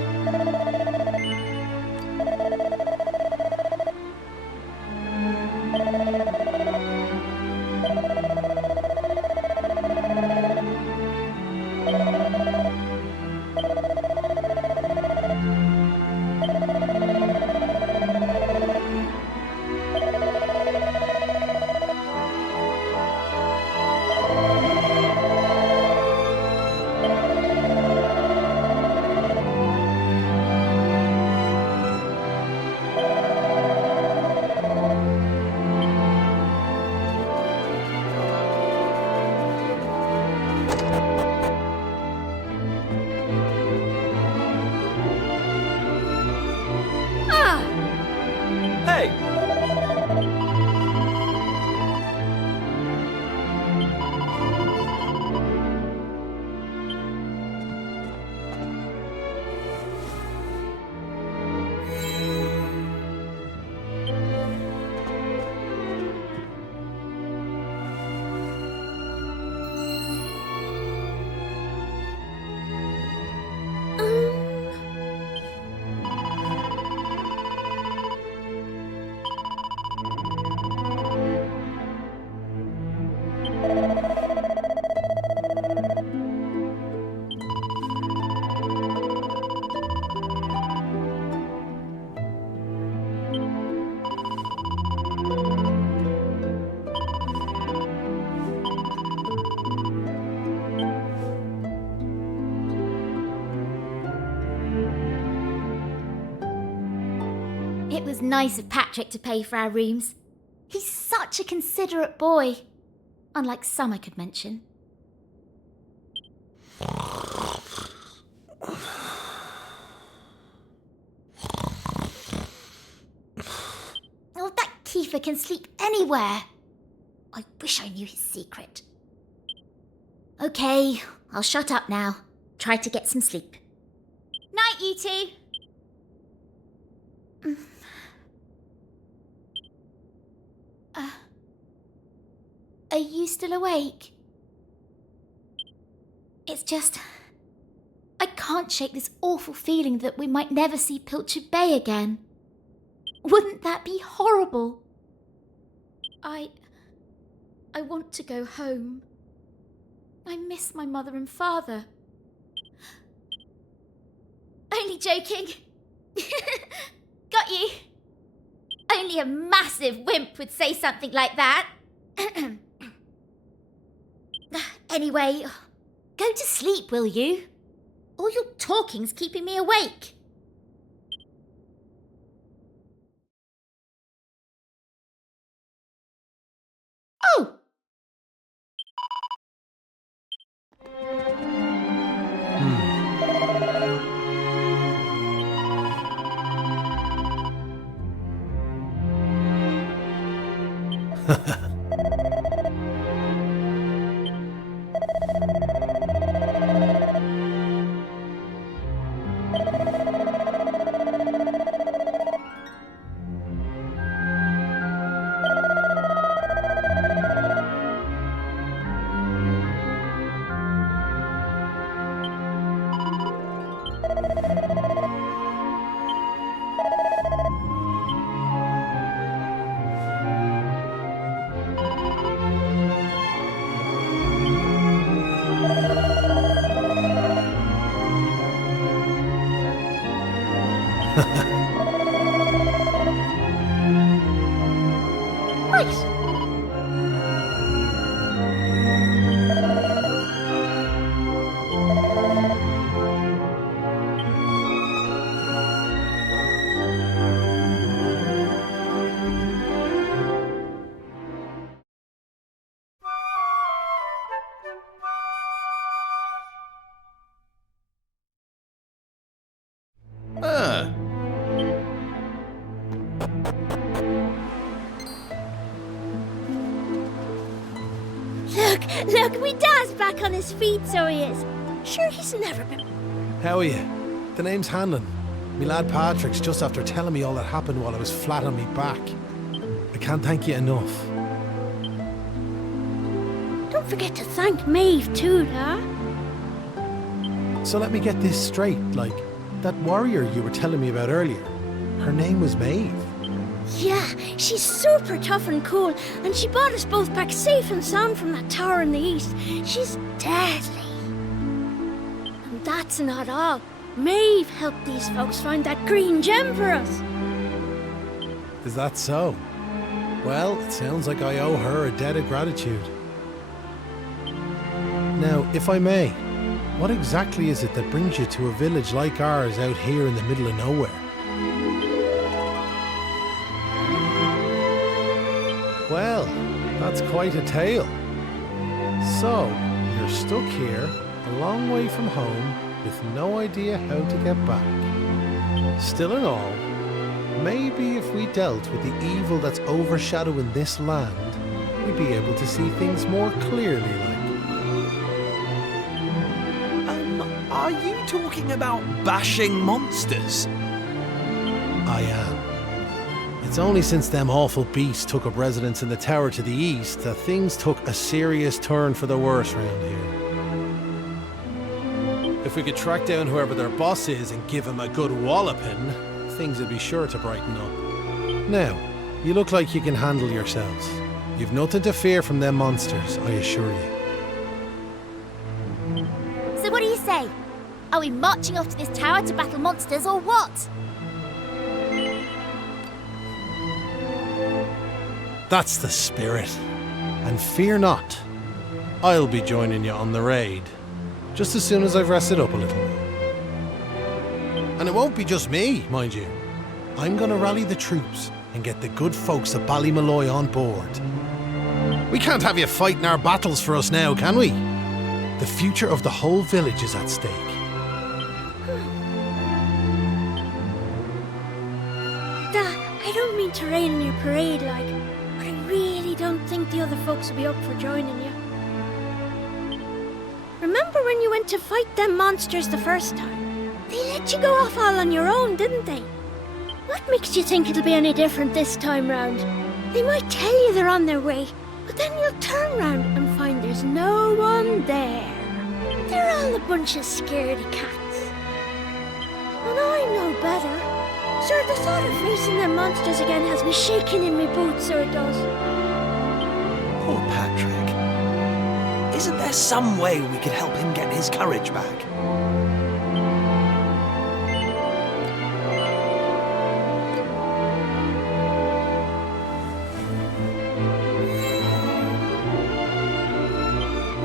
was nice of Patrick to pay for our rooms. He's such a considerate boy. Unlike some I could mention. Oh, that Kiefer can sleep anywhere. I wish I knew his secret. Okay, I'll shut up now. Try to get some sleep. Night, you two. Are you still awake? It's just... I can't shake this awful feeling that we might never see Pilchard Bay again. Wouldn't that be horrible? I want to go home. I miss my mother and father. Only joking. Got you. Only a massive wimp would say something like that. Anyway, go to sleep, will you? All your talking's keeping me awake. Oh! Look, me dad's back on his feet, so he is. Sure, he's never been... How are you? The name's Hanlon. Me lad Patrick's just after telling me all that happened while I was flat on me back. I can't thank you enough. Don't forget to thank Maeve too, Dad. So let me get this straight, like, that warrior you were telling me about earlier, her name was Maeve. Yeah, she's super tough and cool, and she brought us both back safe and sound from that tower in the east. She's deadly. And that's not all. Maeve helped these folks find that green gem for us. Is that so? Well, it sounds like I owe her a debt of gratitude. Now, if I may, what exactly is it that brings you to a village like ours out here in the middle of nowhere? Well, that's quite a tale. So, you're stuck here, a long way from home, with no idea how to get back. Still in all, maybe if we dealt with the evil that's overshadowing this land, we'd be able to see things more clearly, like. Are you talking about bashing monsters? I am. It's only since them awful beasts took up residence in the tower to the east that things took a serious turn for the worse round here. If we could track down whoever their boss is and give him a good walloping, things would be sure to brighten up. Now, you look like you can handle yourselves. You've nothing to fear from them monsters, I assure you. So what do you say? Are we marching off to this tower to battle monsters or what? That's the spirit. And fear not. I'll be joining you on the raid, just as soon as I've rested up a little. And it won't be just me, mind you. I'm gonna rally the troops and get the good folks of Ballymalloy on board. We can't have you fighting our battles for us now, can we? The future of the whole village is at stake. I don't mean to rain on your parade, like, but I really don't think the other folks will be up for joining you. Remember when you went to fight them monsters the first time? They let you go off all on your own, didn't they? What makes you think it'll be any different this time round? They might tell you they're on their way, but then you'll turn round and find there's no one there. They're all a bunch of scaredy cats. And I know better. Sir, the thought of facing them monsters again has me shaking in my boots, so it does. Poor Patrick. Isn't there some way we could help him get his courage back?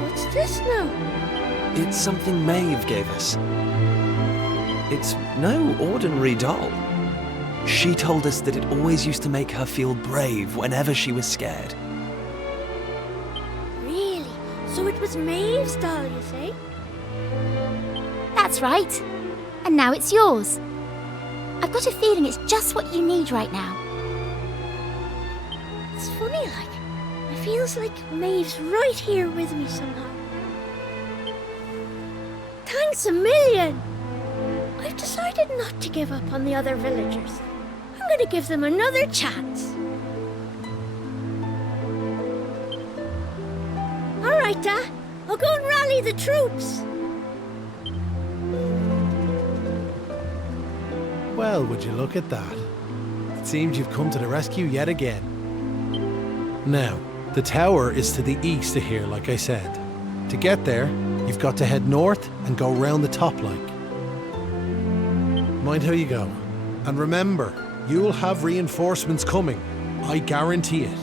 What's this now? It's something Maeve gave us. It's no ordinary doll. She told us that it always used to make her feel brave whenever she was scared. Really? So it was Maeve's doll, you say? That's right. And now it's yours. I've got a feeling it's just what you need right now. It's funny, like, it feels like Maeve's right here with me somehow. Thanks a million! I've decided not to give up on the other villagers. I'm going to give them another chance. All right, I'll go and rally the troops. Well, would you look at that? It seems you've come to the rescue yet again. Now, the tower is to the east of here, like I said. To get there, you've got to head north and go round the top like. Mind how you go. And remember, you'll have reinforcements coming. I guarantee it.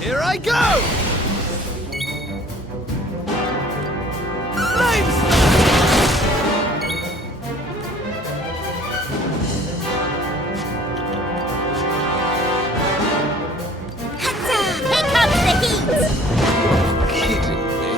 Here I go! Here comes the heat! Kidding me?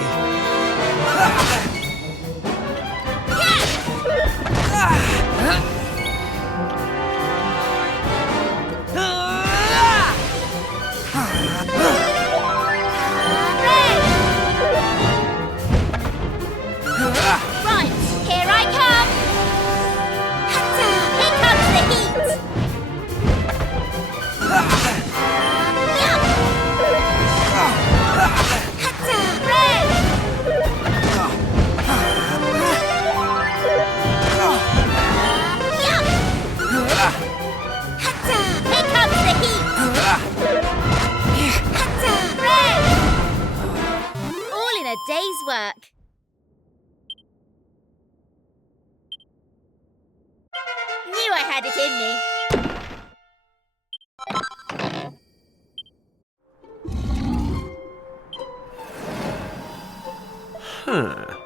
a day's work. Knew I had it in me. Huh.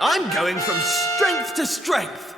I'm going from strength to strength.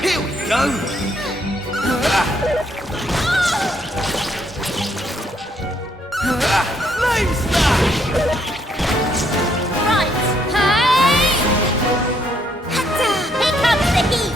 Here we go! Flame Slash! Right! Hey! Here comes the heat!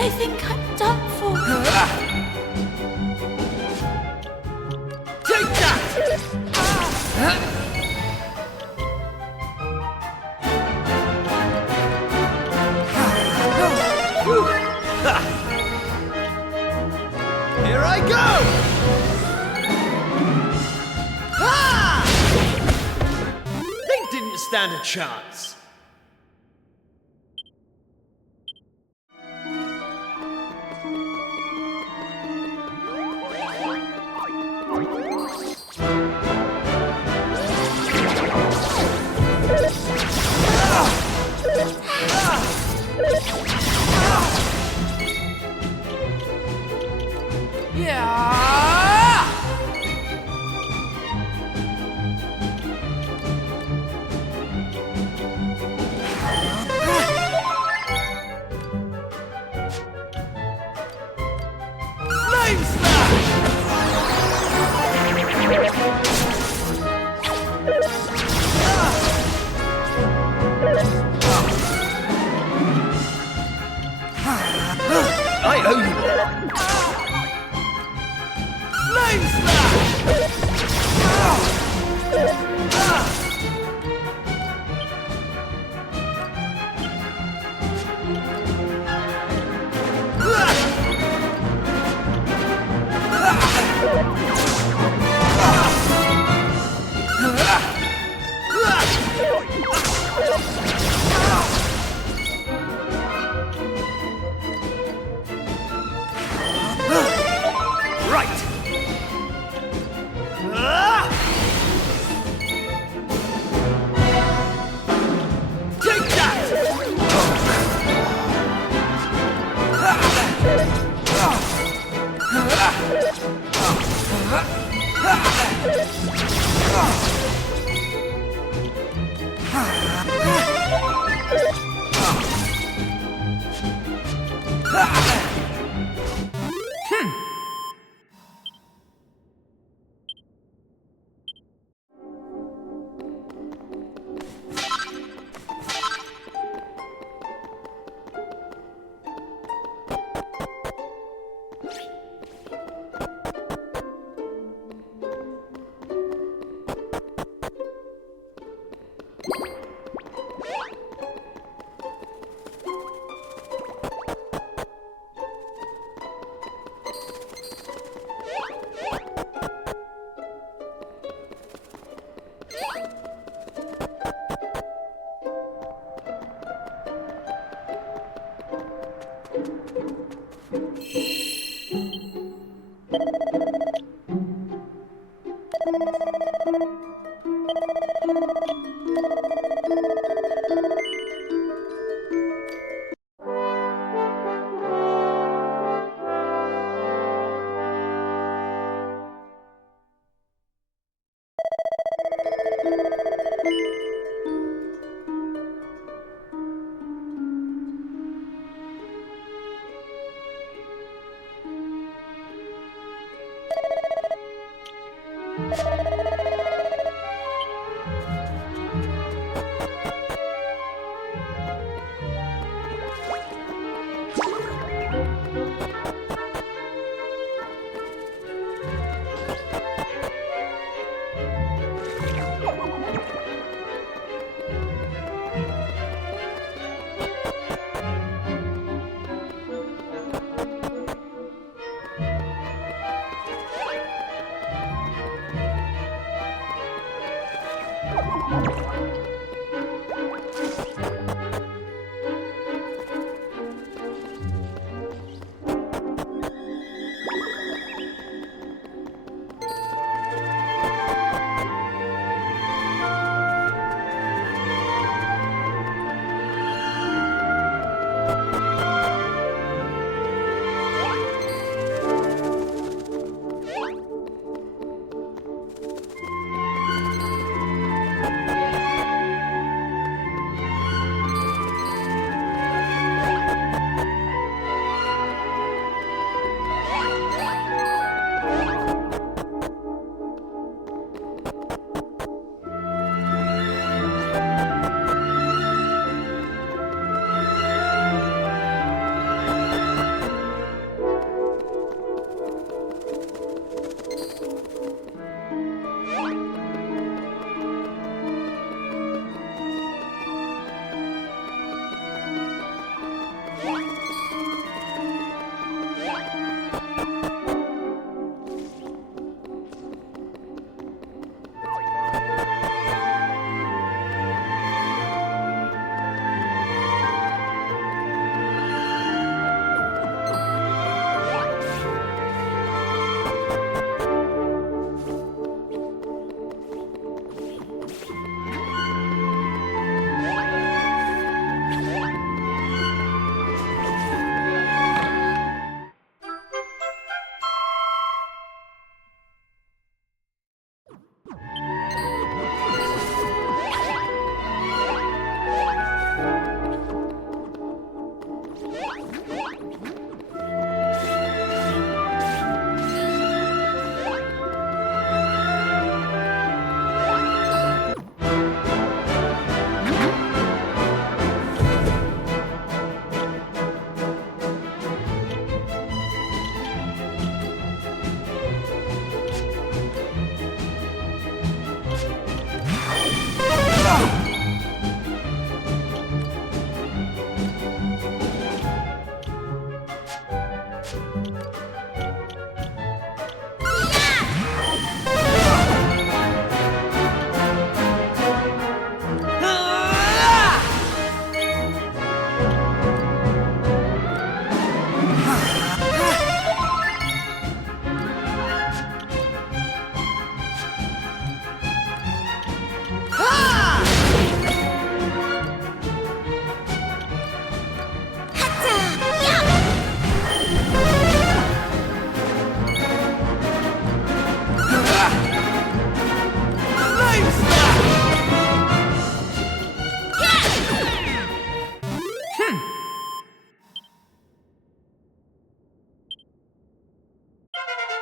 I think I'm done for. Take that! Here I go! They didn't stand a chance. Flame I owe you one. Flame Right. Take that!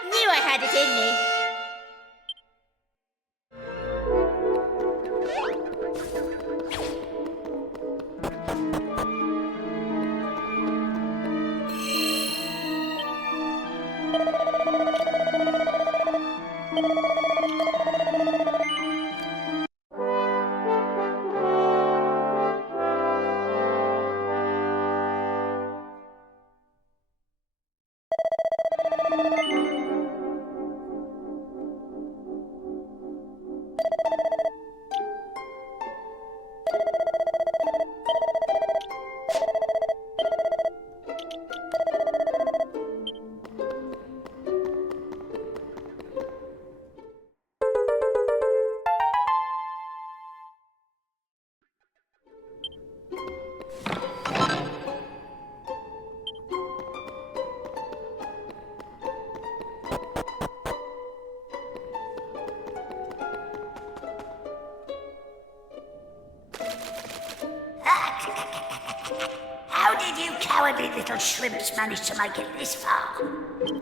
Knew I had it in me. How did you cowardly little shrimps manage to make it this far?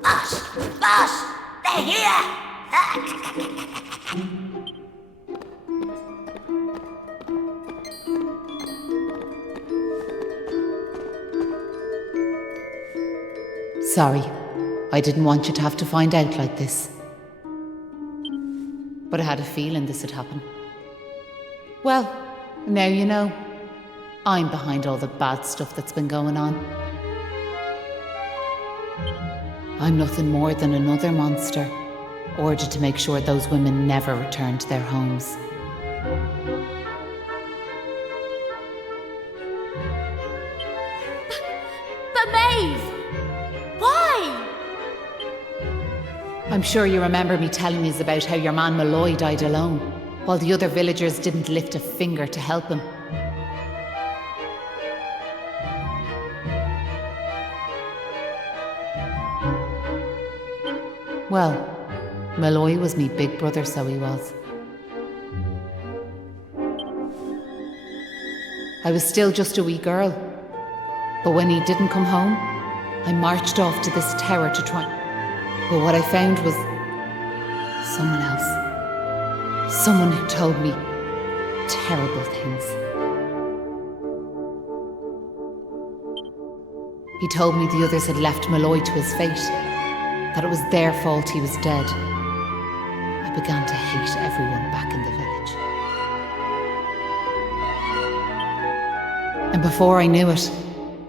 Boss! Boss! They're here! Sorry, I didn't want you to have to find out like this. But I had a feeling this would happen. Well, now you know. I'm behind all the bad stuff that's been going on. I'm nothing more than another monster, ordered to make sure those women never return to their homes. But Maeve! Why? I'm sure you remember me telling you about how your man Malloy died alone, while the other villagers didn't lift a finger to help him. Well, Malloy was me big brother, so he was. I was still just a wee girl, but when he didn't come home, I marched off to this tower to try. But what I found was someone else. Someone who told me terrible things. He told me the others had left Malloy to his fate, that it was their fault he was dead. I began to hate everyone back in the village. And before I knew it,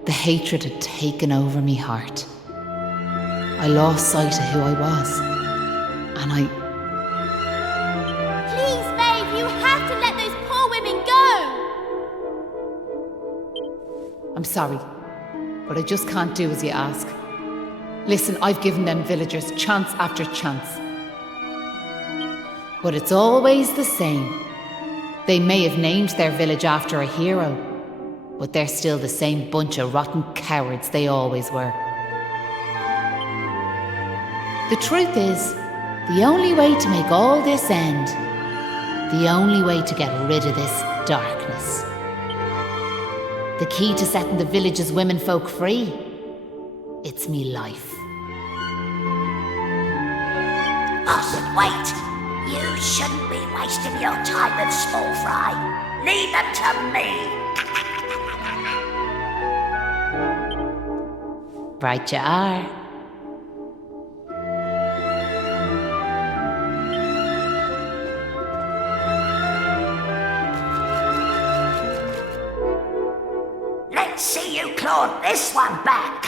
the hatred had taken over me heart. I lost sight of who I was, and Please, Maeve, you have to let those poor women go! I'm sorry, but I just can't do as you ask. Listen, I've given them villagers chance after chance. But it's always the same. They may have named their village after a hero, but they're still the same bunch of rotten cowards they always were. The truth is, the only way to make all this end, the only way to get rid of this darkness, the key to setting the village's womenfolk free, it's me life. Boss, wait! You shouldn't be wasting your time with small fry. Leave them to me. Right you are. Let's see you claw this one back.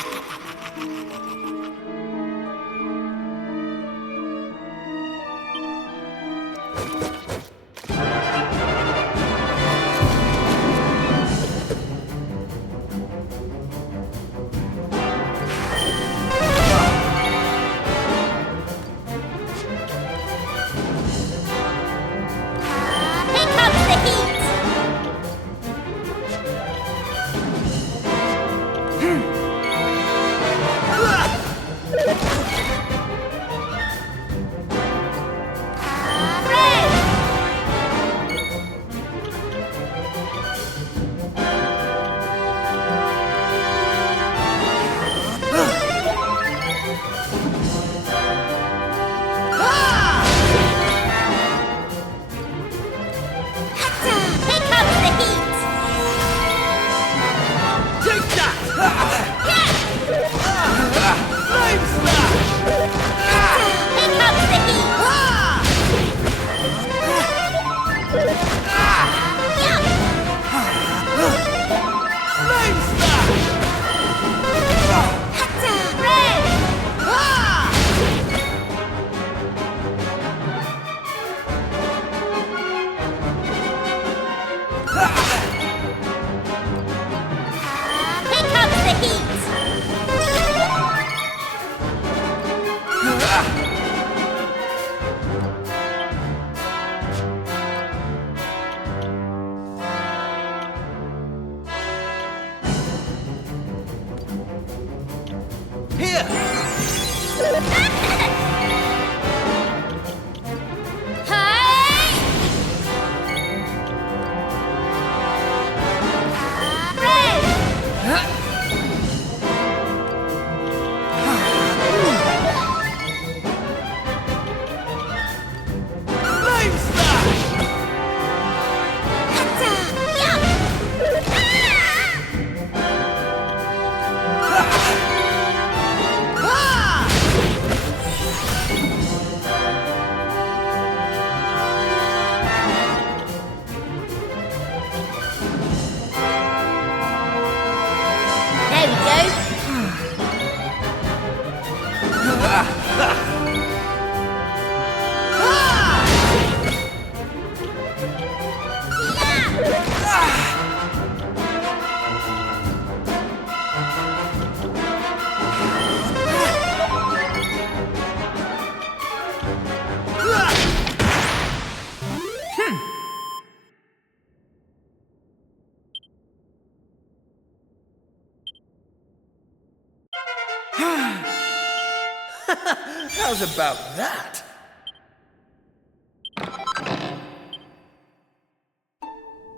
How's about that?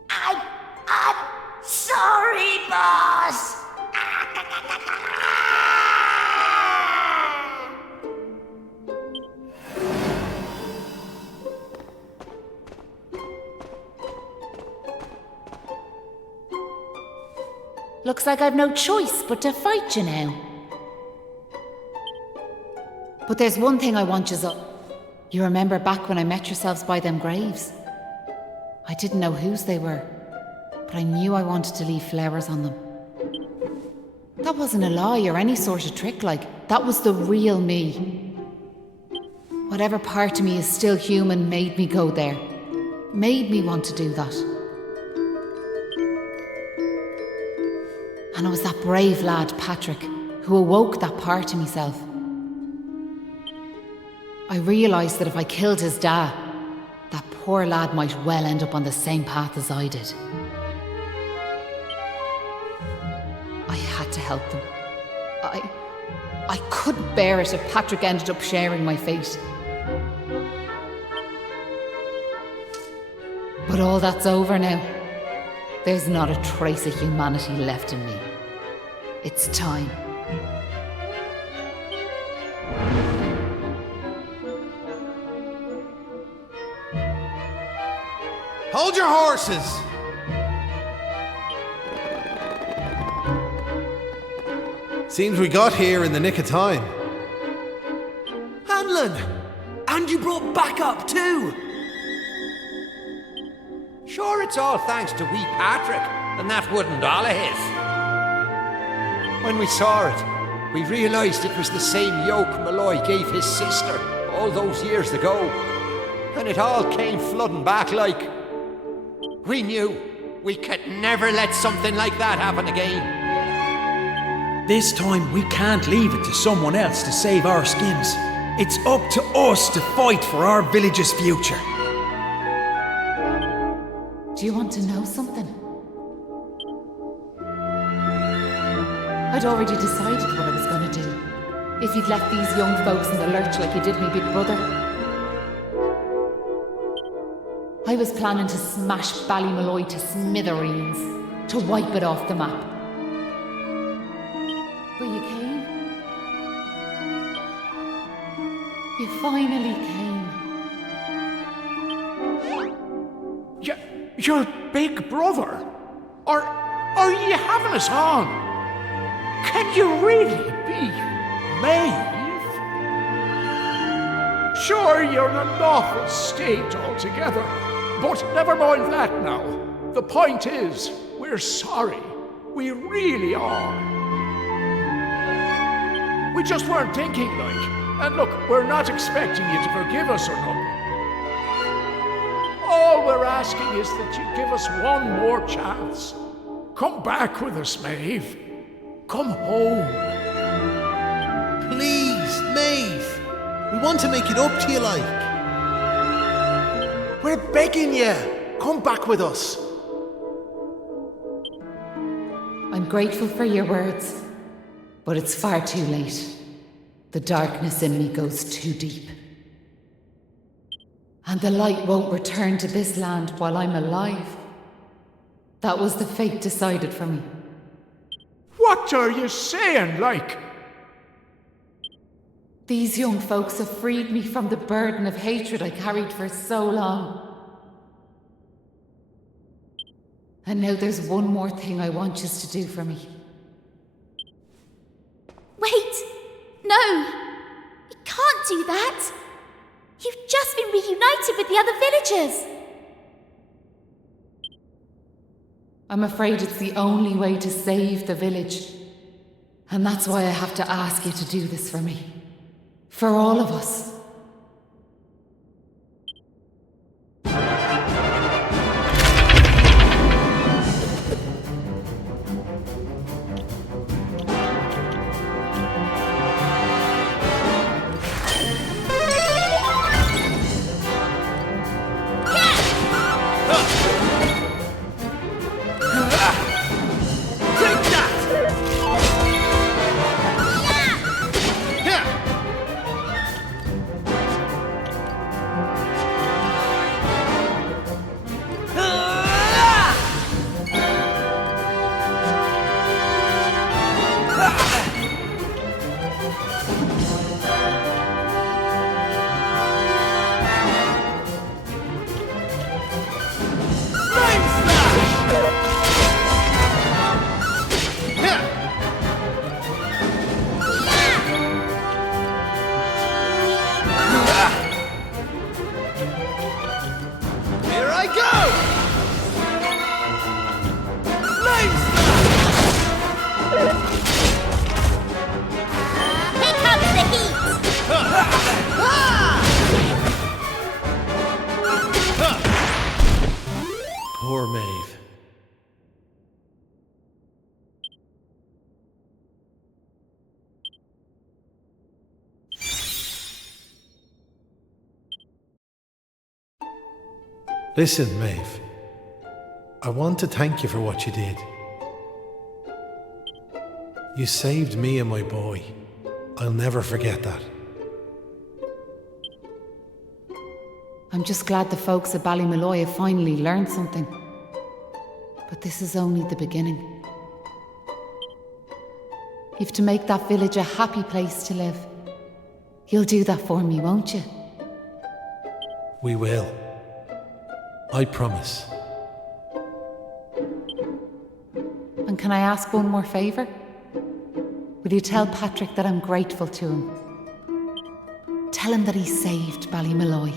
I'm sorry, boss. Looks like I've no choice but to fight you now. But there's one thing I want yous up. You remember back when I met yourselves by them graves? I didn't know whose they were, but I knew I wanted to leave flowers on them. That wasn't a lie or any sort of trick, that was the real me. Whatever part of me is still human made me go there. Made me want to do that. And it was that brave lad, Patrick, who awoke that part of myself. I realised that if I killed his dad, that poor lad might well end up on the same path as I did. I had to help them. I couldn't bear it if Patrick ended up sharing my fate. But all that's over now. There's not a trace of humanity left in me. It's time. Hold your horses! Seems we got here in the nick of time. Hanlon! And you brought backup too! Sure, it's all thanks to wee Patrick and that wooden doll of his. When we saw it, we realised it was the same yoke Malloy gave his sister all those years ago. And it all came flooding back like... We knew we could never let something like that happen again. This time we can't leave it to someone else to save our skins. It's up to us to fight for our village's future. Do you want to know something? I'd already decided what I was going to do. If you'd left these young folks in the lurch like you did me big brother. I was planning to smash Ballymalloy to smithereens, to wipe it off the map. But you came. You finally came. Your big brother? Are you having us on? Can you really be Maeve? Sure, you're in an awful state altogether, but never mind that now. The point is, we're sorry. We really are. We just weren't thinking, like. And look, we're not expecting you to forgive us or nothing. All we're asking is that you give us one more chance. Come back with us, Maeve. Come home. Please, Maeve. We want to make it up to you, like. We're begging you. Come back with us. I'm grateful for your words, but it's far too late. The darkness in me goes too deep. And the light won't return to this land while I'm alive. That was the fate decided for me. What are you saying, like? These young folks have freed me from the burden of hatred I carried for so long. And now there's one more thing I want you to do for me. Wait! No! You can't do that! You've just been reunited with the other villagers! I'm afraid it's the only way to save the village. And that's why I have to ask you to do this for me. For all of us. Poor Maeve. Listen, Maeve. I want to thank you for what you did. You saved me and my boy. I'll never forget that. I'm just glad the folks at Ballymalloy have finally learned something. But this is only the beginning. You've to make that village a happy place to live. You'll do that for me, won't you? We will. I promise. And can I ask one more favour? Will you tell Patrick that I'm grateful to him? Tell him that he saved Ballymalloy.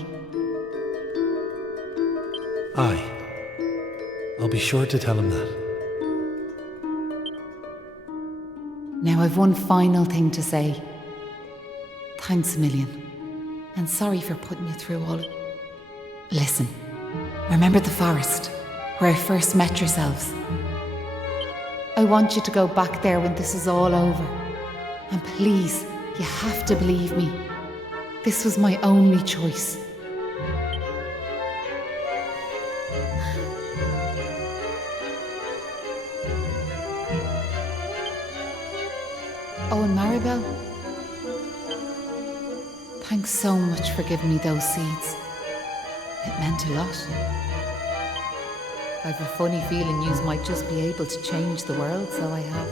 Aye. I'll be sure to tell him that. Now I've one final thing to say. Thanks a million. And sorry for putting you through all. Listen, remember the forest, where I first met yourselves? I want you to go back there when this is all over. And please, you have to believe me. This was my only choice. Oh, and Maribel, thanks so much for giving me those seeds. It meant a lot. I've a funny feeling yous might just be able to change the world, so I have.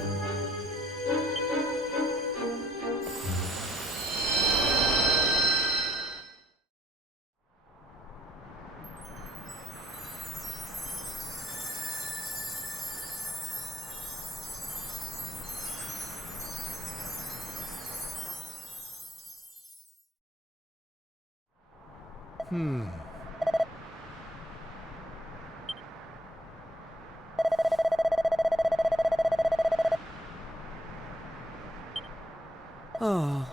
Oh.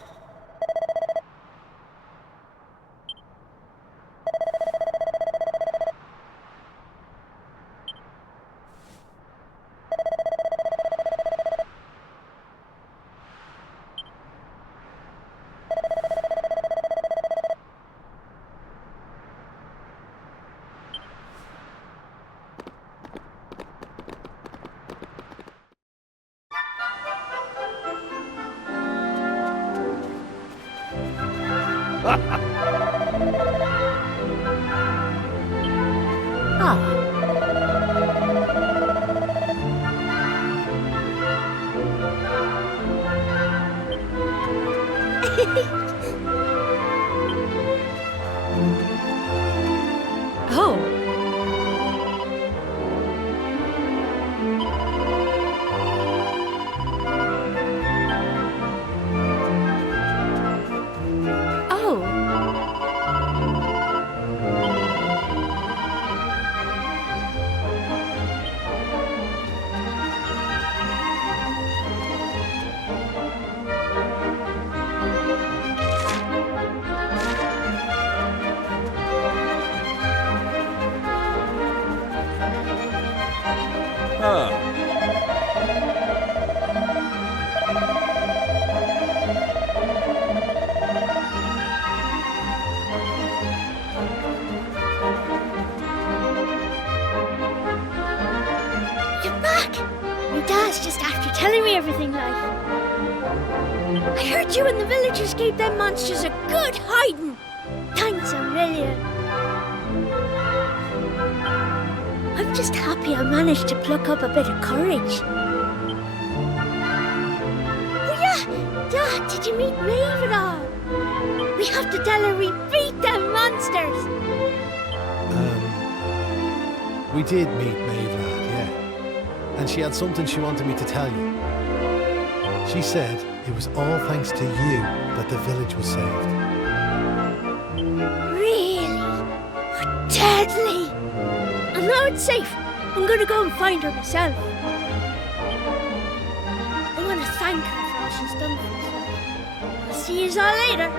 I heard you and the villagers gave them monsters a good hiding. Thanks a million. I'm just happy I managed to pluck up a bit of courage. Oh yeah, Dad, did you meet Maeve at all? We have to tell her we beat them monsters. We did meet Maeve, lad, yeah. And she had something she wanted me to tell you. She said it was all thanks to you that the village was saved. Really? Deadly! And now it's safe. I'm gonna go and find her myself. I want to thank her for all she's done for us. I'll see you all later.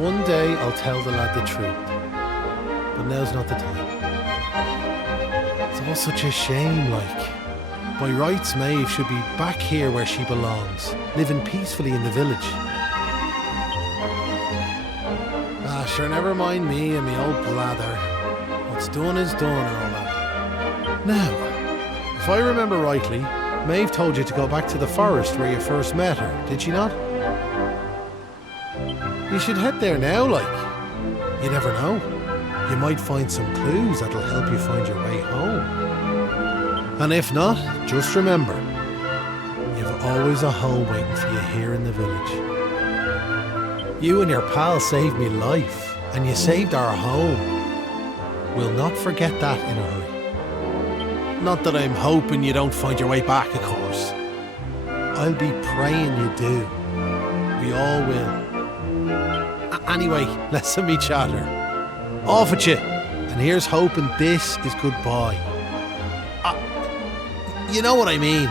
One day I'll tell the lad the truth, but now's not the time. It's all such a shame, like. By rights, Maeve should be back here where she belongs, living peacefully in the village. Ah, sure, never mind me and me old blather. What's done is done and all that. Now, if I remember rightly, Maeve told you to go back to the forest where you first met her, did she not? You should head there now, like. You never know. You might find some clues that'll help you find your way home. And if not, just remember, you've always a home waiting for you here in the village. You and your pal saved me life, and you saved our home. We'll not forget that in a hurry. Not that I'm hoping you don't find your way back, of course. I'll be praying you do. We all will. Anyway, let's me chatter. Off at you, and here's hoping this is goodbye. You know what I mean.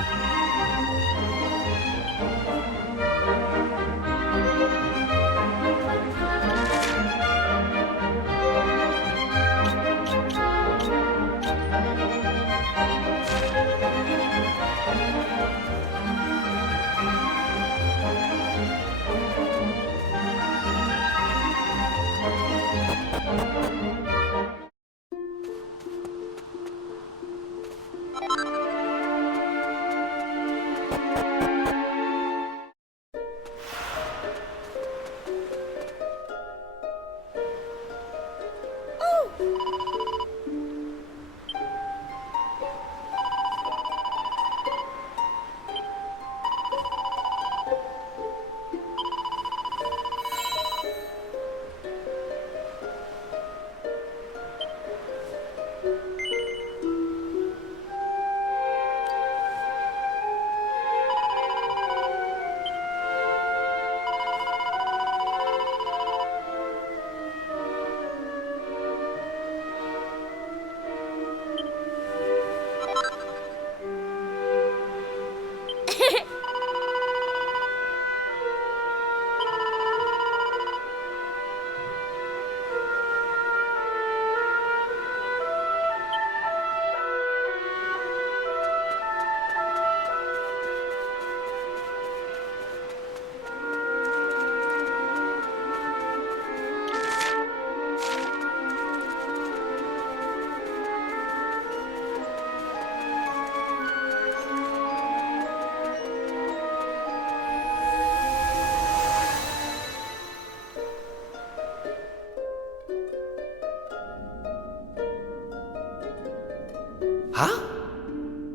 Huh?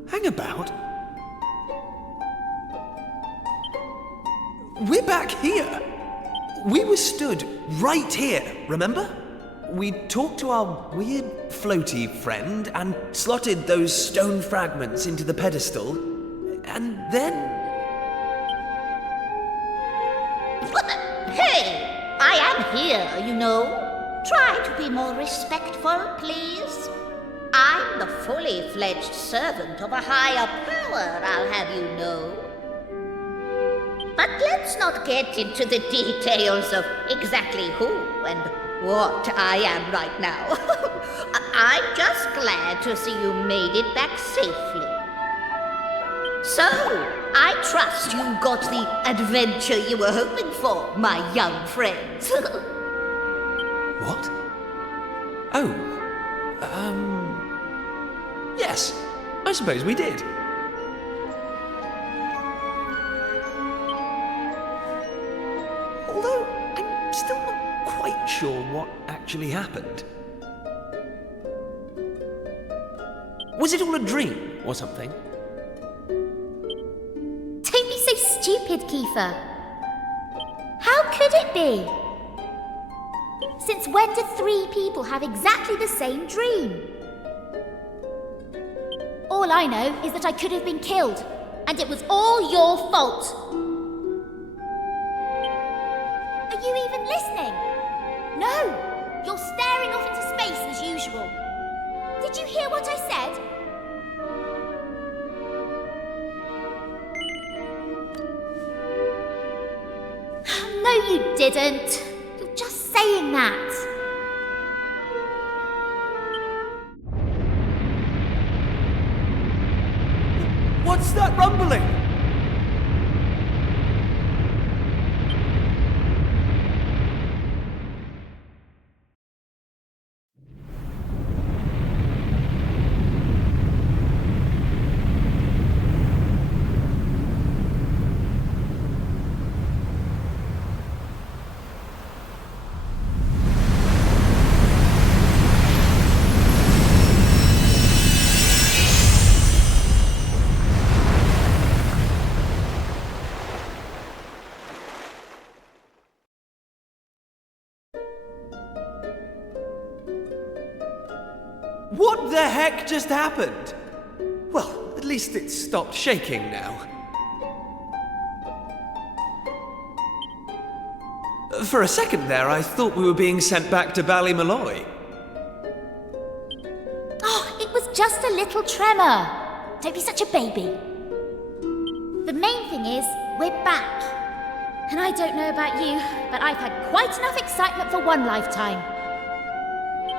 Hang about? We're back here! We were stood right here, remember? We talked to our weird floaty friend and slotted those stone fragments into the pedestal, and then... What the? Hey! I am here, you know. Try to be more respectful, please. I'm the fully fledged servant of a higher power, I'll have you know. But let's not get into the details of exactly who and what I am right now. I'm just glad to see you made it back safely. So, I trust you got the adventure you were hoping for, my young friends. What? Oh, yes, I suppose we did. Although, I'm still not quite sure what actually happened. Was it all a dream or something? Don't be so stupid, Kiefer. How could it be? Since when did 3 people have exactly the same dream? All I know is that I could have been killed, and it was all your fault. Are you even listening? No! You're staring off into space as usual. Did you hear what I said? No, you didn't. You're just saying that. What's that rumbling? What the heck just happened? Well, at least it's stopped shaking now. For a second there, I thought we were being sent back to Ballymalloy. Oh, it was just a little tremor. don't be such a baby. The main thing is, we're back. And I don't know about you, but I've had quite enough excitement for one lifetime.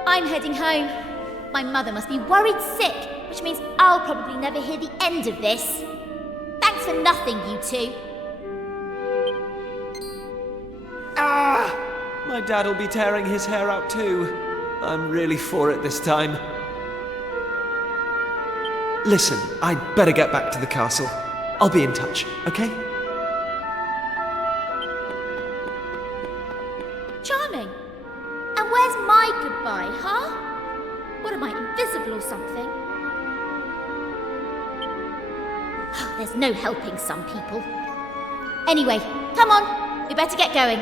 I'm heading home. My mother must be worried sick, which means I'll probably never hear the end of this. Thanks for nothing, you two. Ah! My dad'll be tearing his hair out too. I'm really for it this time. Listen, I'd better get back to the castle. I'll be in touch, okay? Charming. And where's my goodbye, huh? What am I, invisible or something? There's no helping some people. Anyway, come on. We better get going.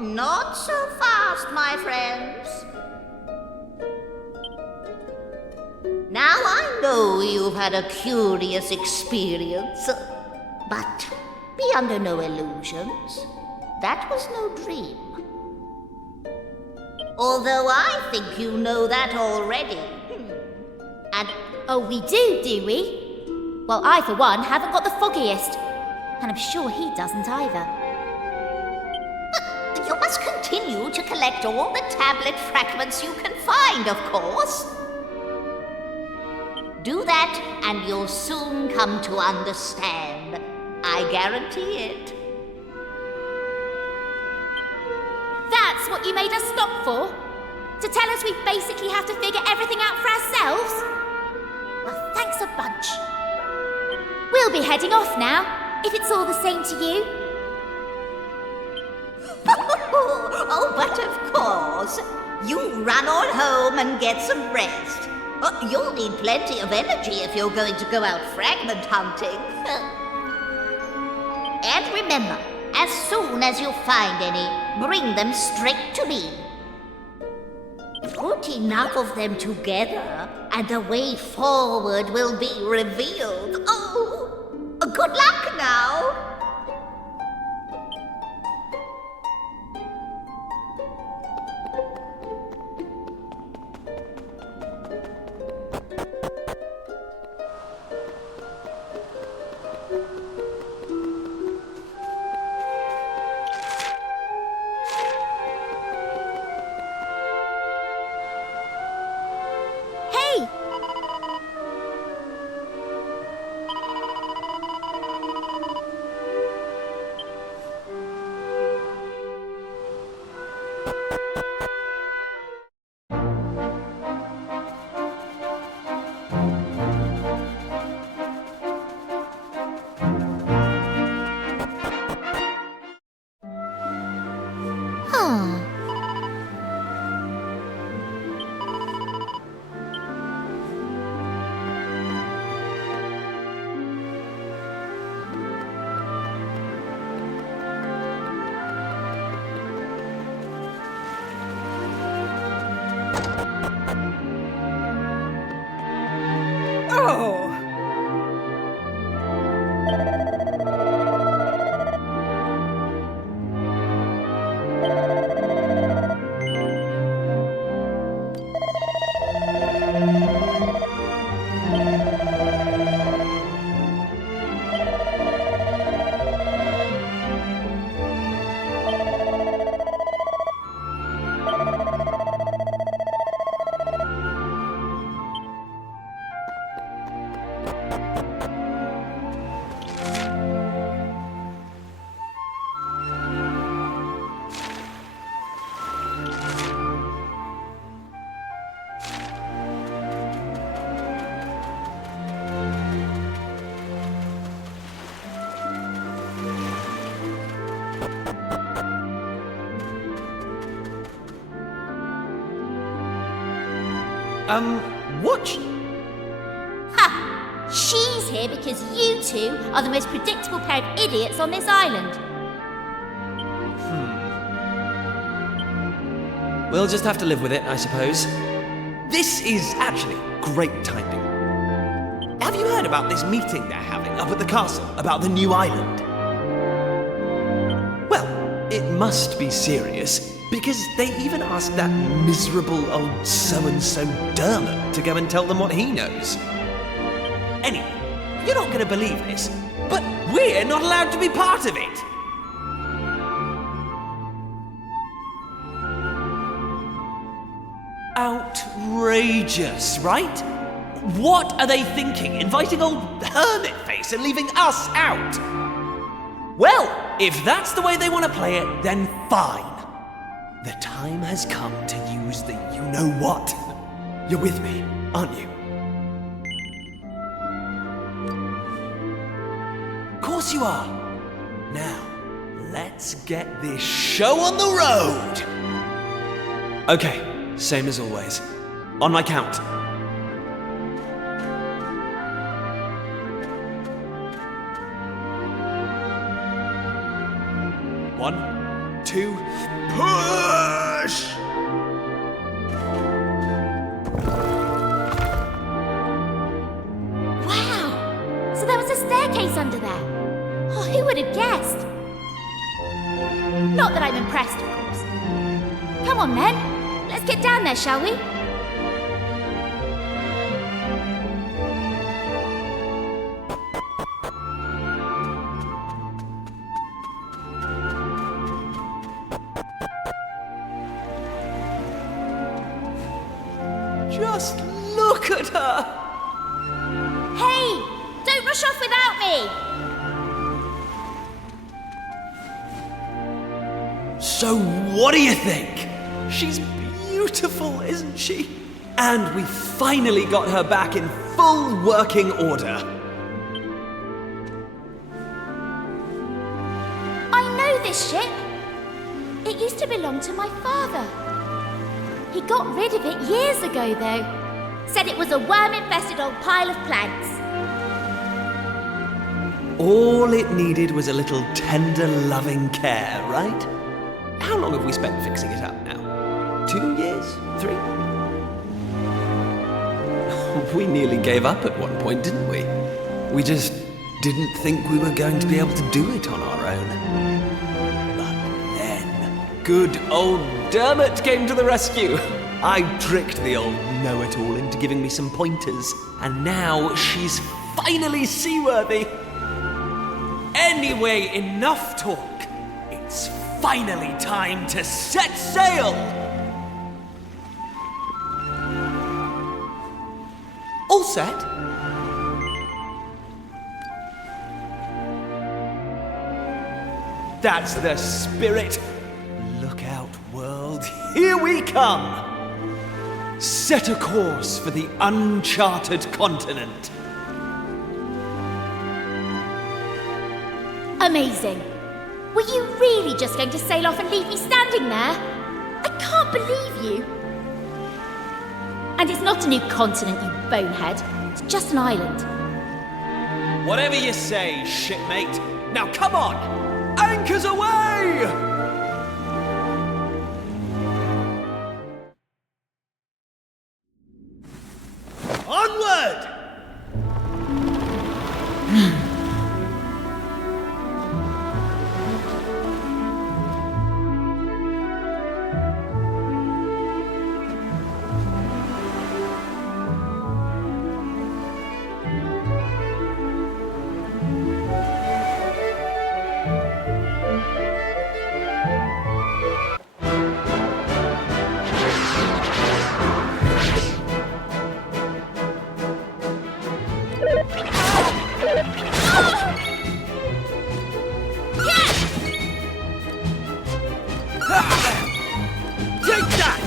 Not so fast, my friends. Now I know you've had a curious experience, but be under no illusions. That was no dream. Although I think you know that already. And, oh, we do we? Well, I, for one, haven't got the foggiest. And I'm sure he doesn't either. But you must continue to collect all the tablet fragments you can find, of course. Do that, and you'll soon come to understand. I guarantee it. That's what you made us stop for? To tell us we basically have to figure everything out for ourselves? Well, thanks a bunch. We'll be heading off now, if it's all the same to you. Oh, but of course. You run on home and get some rest. You'll need plenty of energy if you're going to go out fragment hunting. And remember, as soon as you find any, bring them straight to me. Put enough of them together, and the way forward will be revealed. Oh, good luck now. What? Ha! She's here because you two are the most predictable pair of idiots on this island. We'll just have to live with it, I suppose. This is actually great timing. Have you heard about this meeting they're having up at the castle about the new island? Well, it must be serious, Because they even asked that miserable old so-and-so Dermot to go and tell them what he knows. Anyway, you're not going to believe this, but we're not allowed to be part of it. Outrageous, right? What are they thinking, inviting old Hermit Face and leaving us out? Well, if that's the way they want to play it, then fine. The time has come to use the you-know-what. You're with me, aren't you? Of course you are. Now, let's get this show on the road. Okay, same as always. On my count. 1, 2, push! Wow! So there was a staircase under there. Oh, who would have guessed? Not that I'm impressed, of course. Come on, then. Let's get down there, shall we? Just look at her! Hey! Don't rush off without me! So what do you think? She's beautiful, isn't she? And we finally got her back in full working order. I know this ship. It used to belong to my father. He got rid of it years ago, though. Said it was a worm-infested old pile of planks. All it needed was a little tender, loving care, right? How long have we spent fixing it up now? 2 years? 3? We nearly gave up at one point, didn't we? We just didn't think we were going to be able to do it on our own. But then, good old Dermot came to the rescue. I tricked the old know-it-all into giving me some pointers, and now she's finally seaworthy. Anyway, enough talk. It's finally time to set sail! All set? That's the spirit. Look out, world. Here we come! Set a course for the uncharted continent. Amazing. Were you really just going to sail off and leave me standing there? I can't believe you. And it's not a new continent, you bonehead. It's just an island. Whatever you say, shipmate. Now come on! Anchors away! Onward! Take that!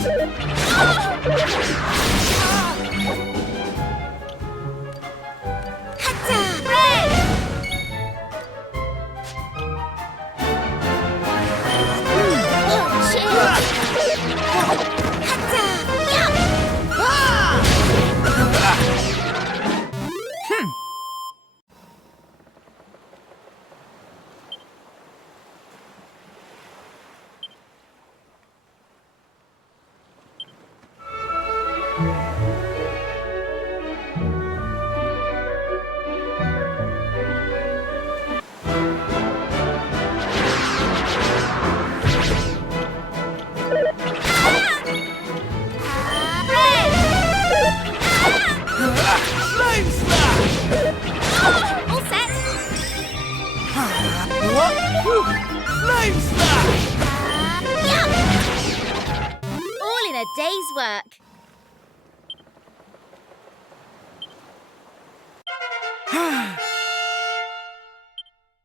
a day's work.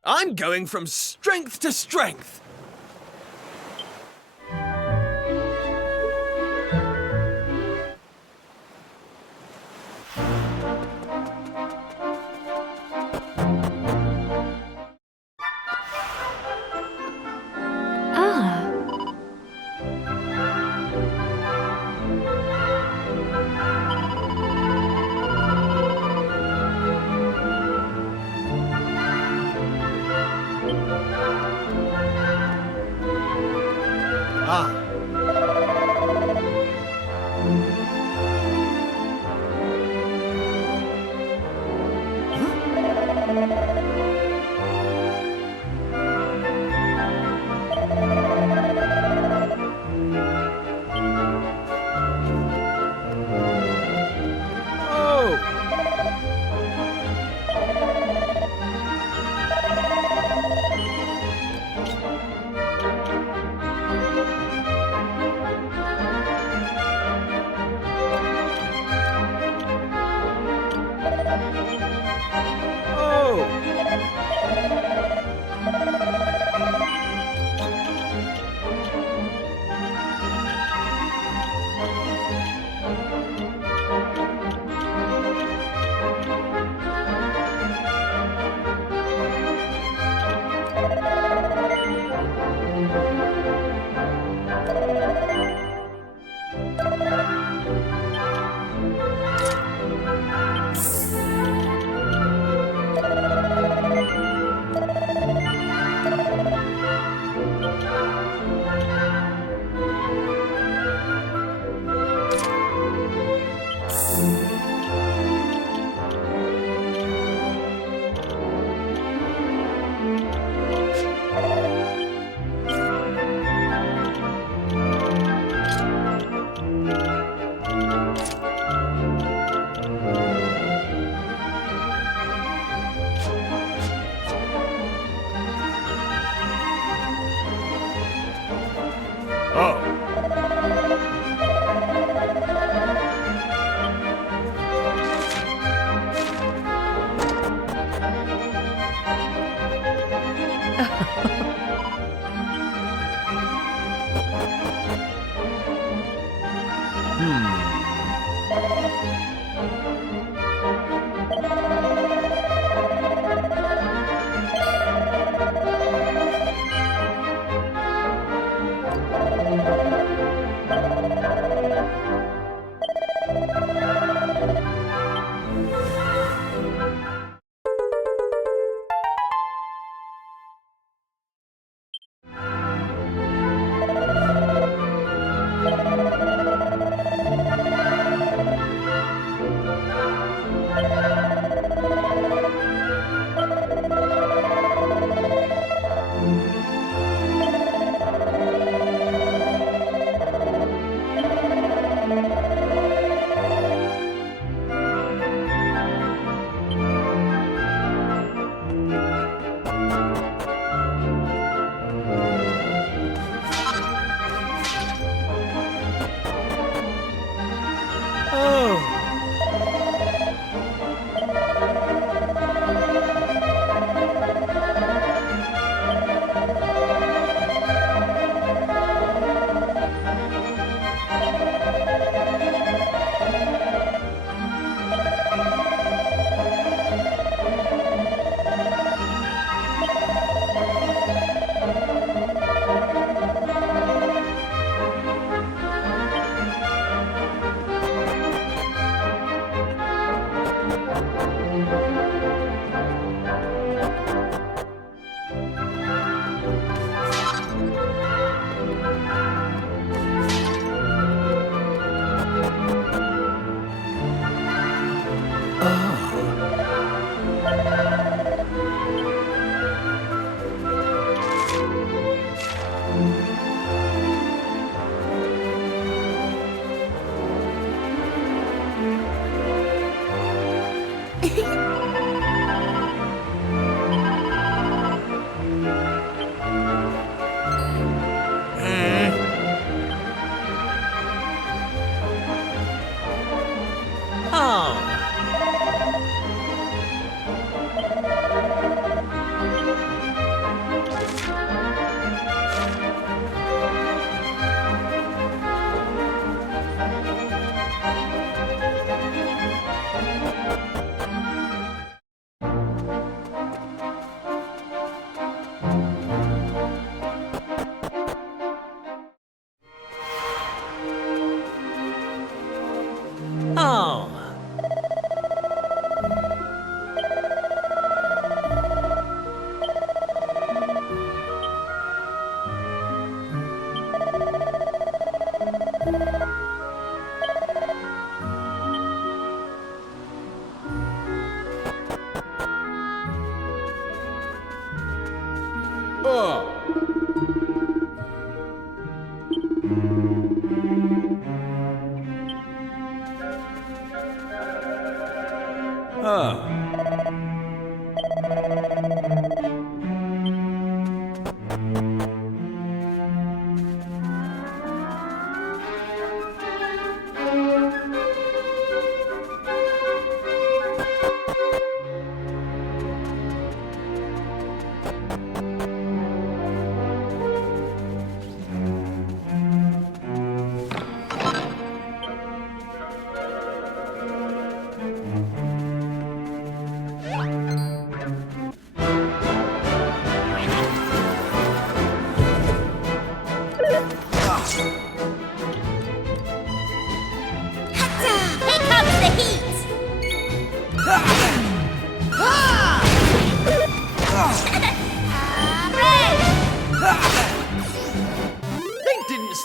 I'm going from strength to strength.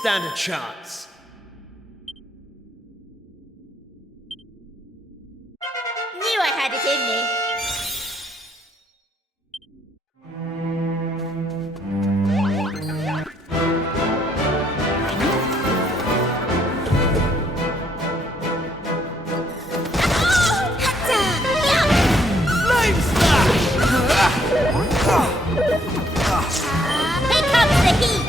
stand a chance. Knew I had it in me. Here comes the heat!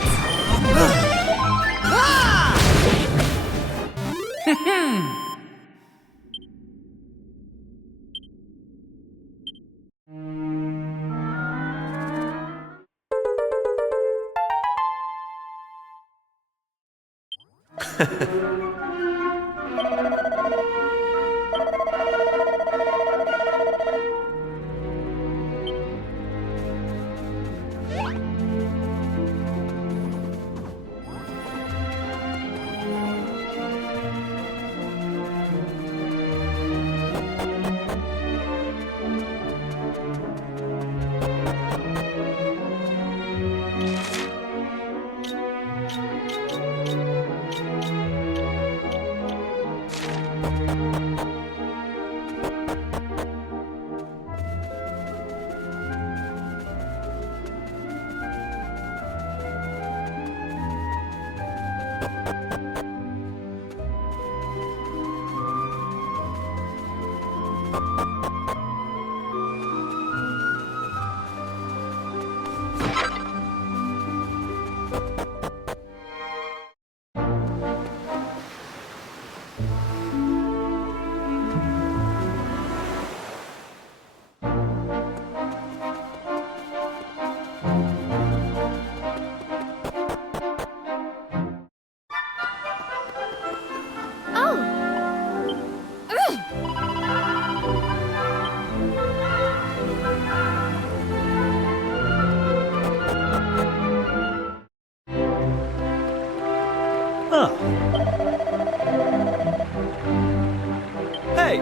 Hey!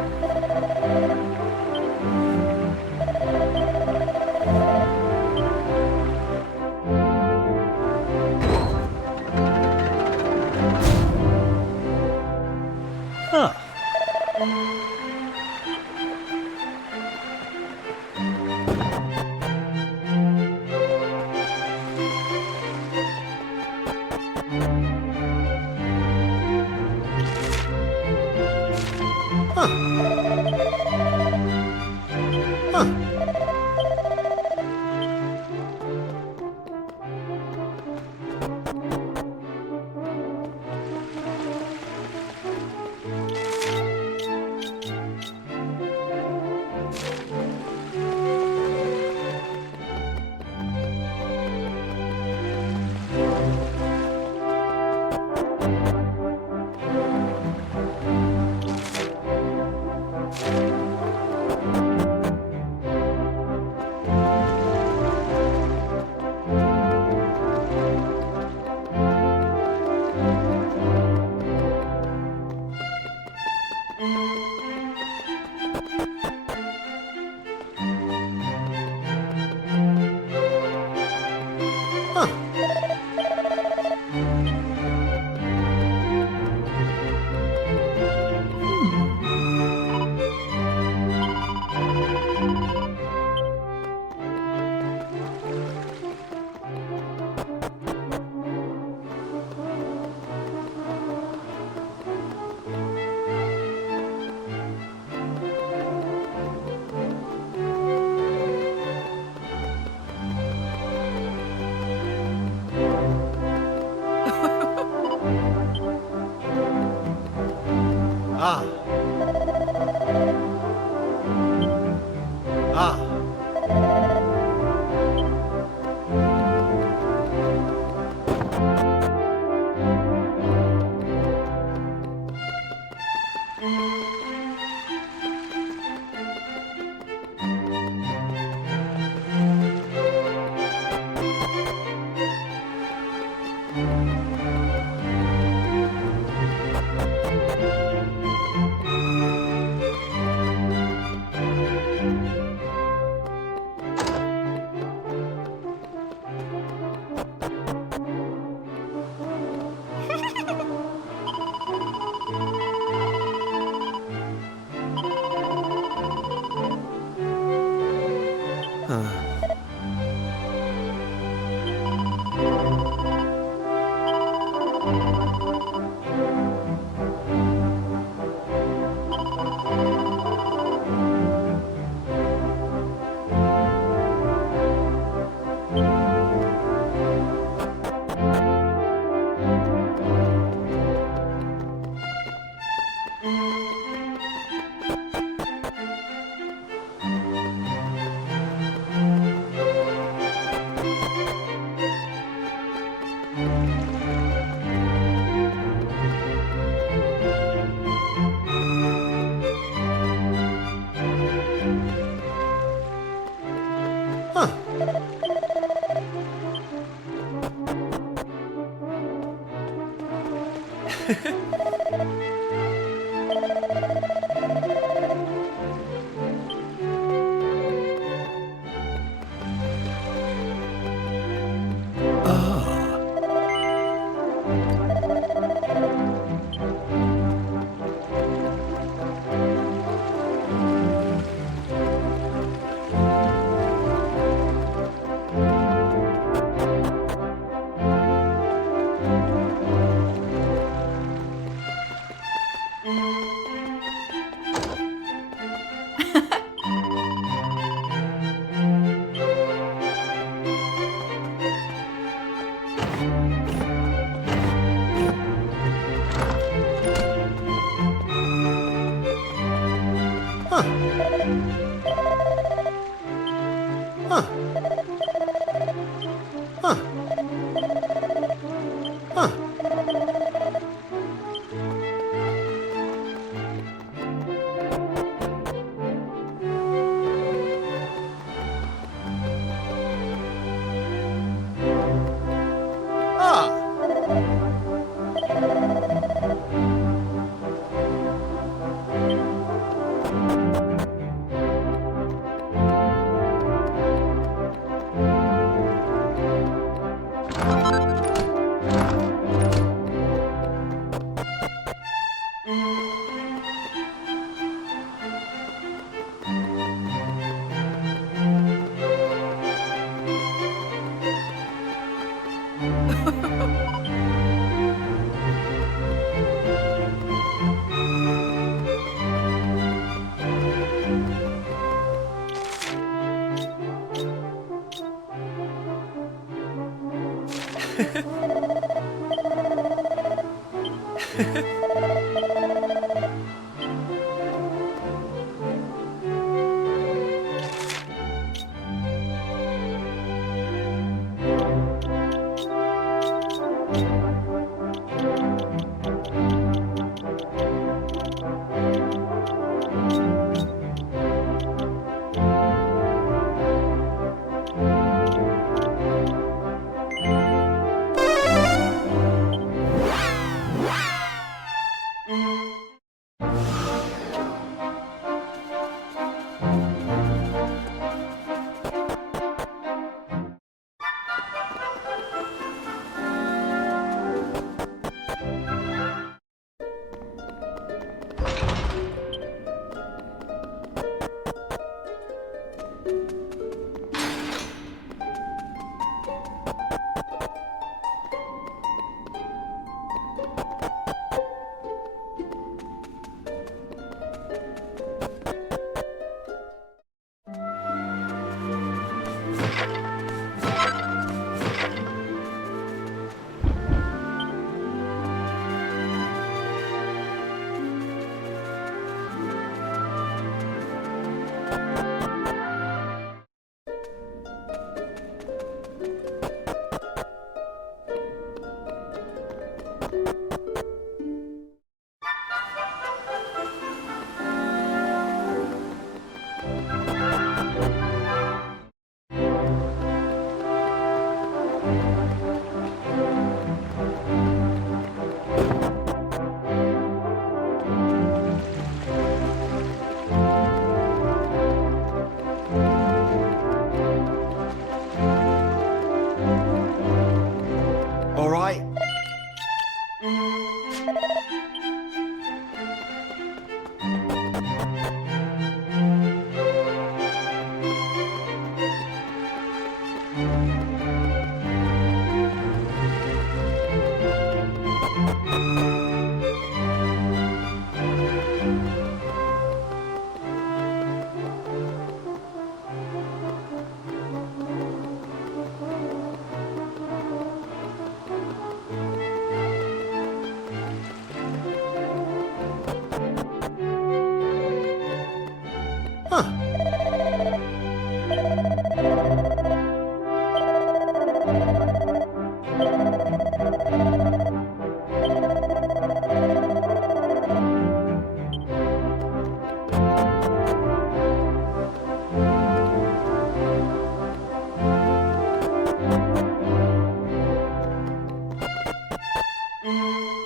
Thanks.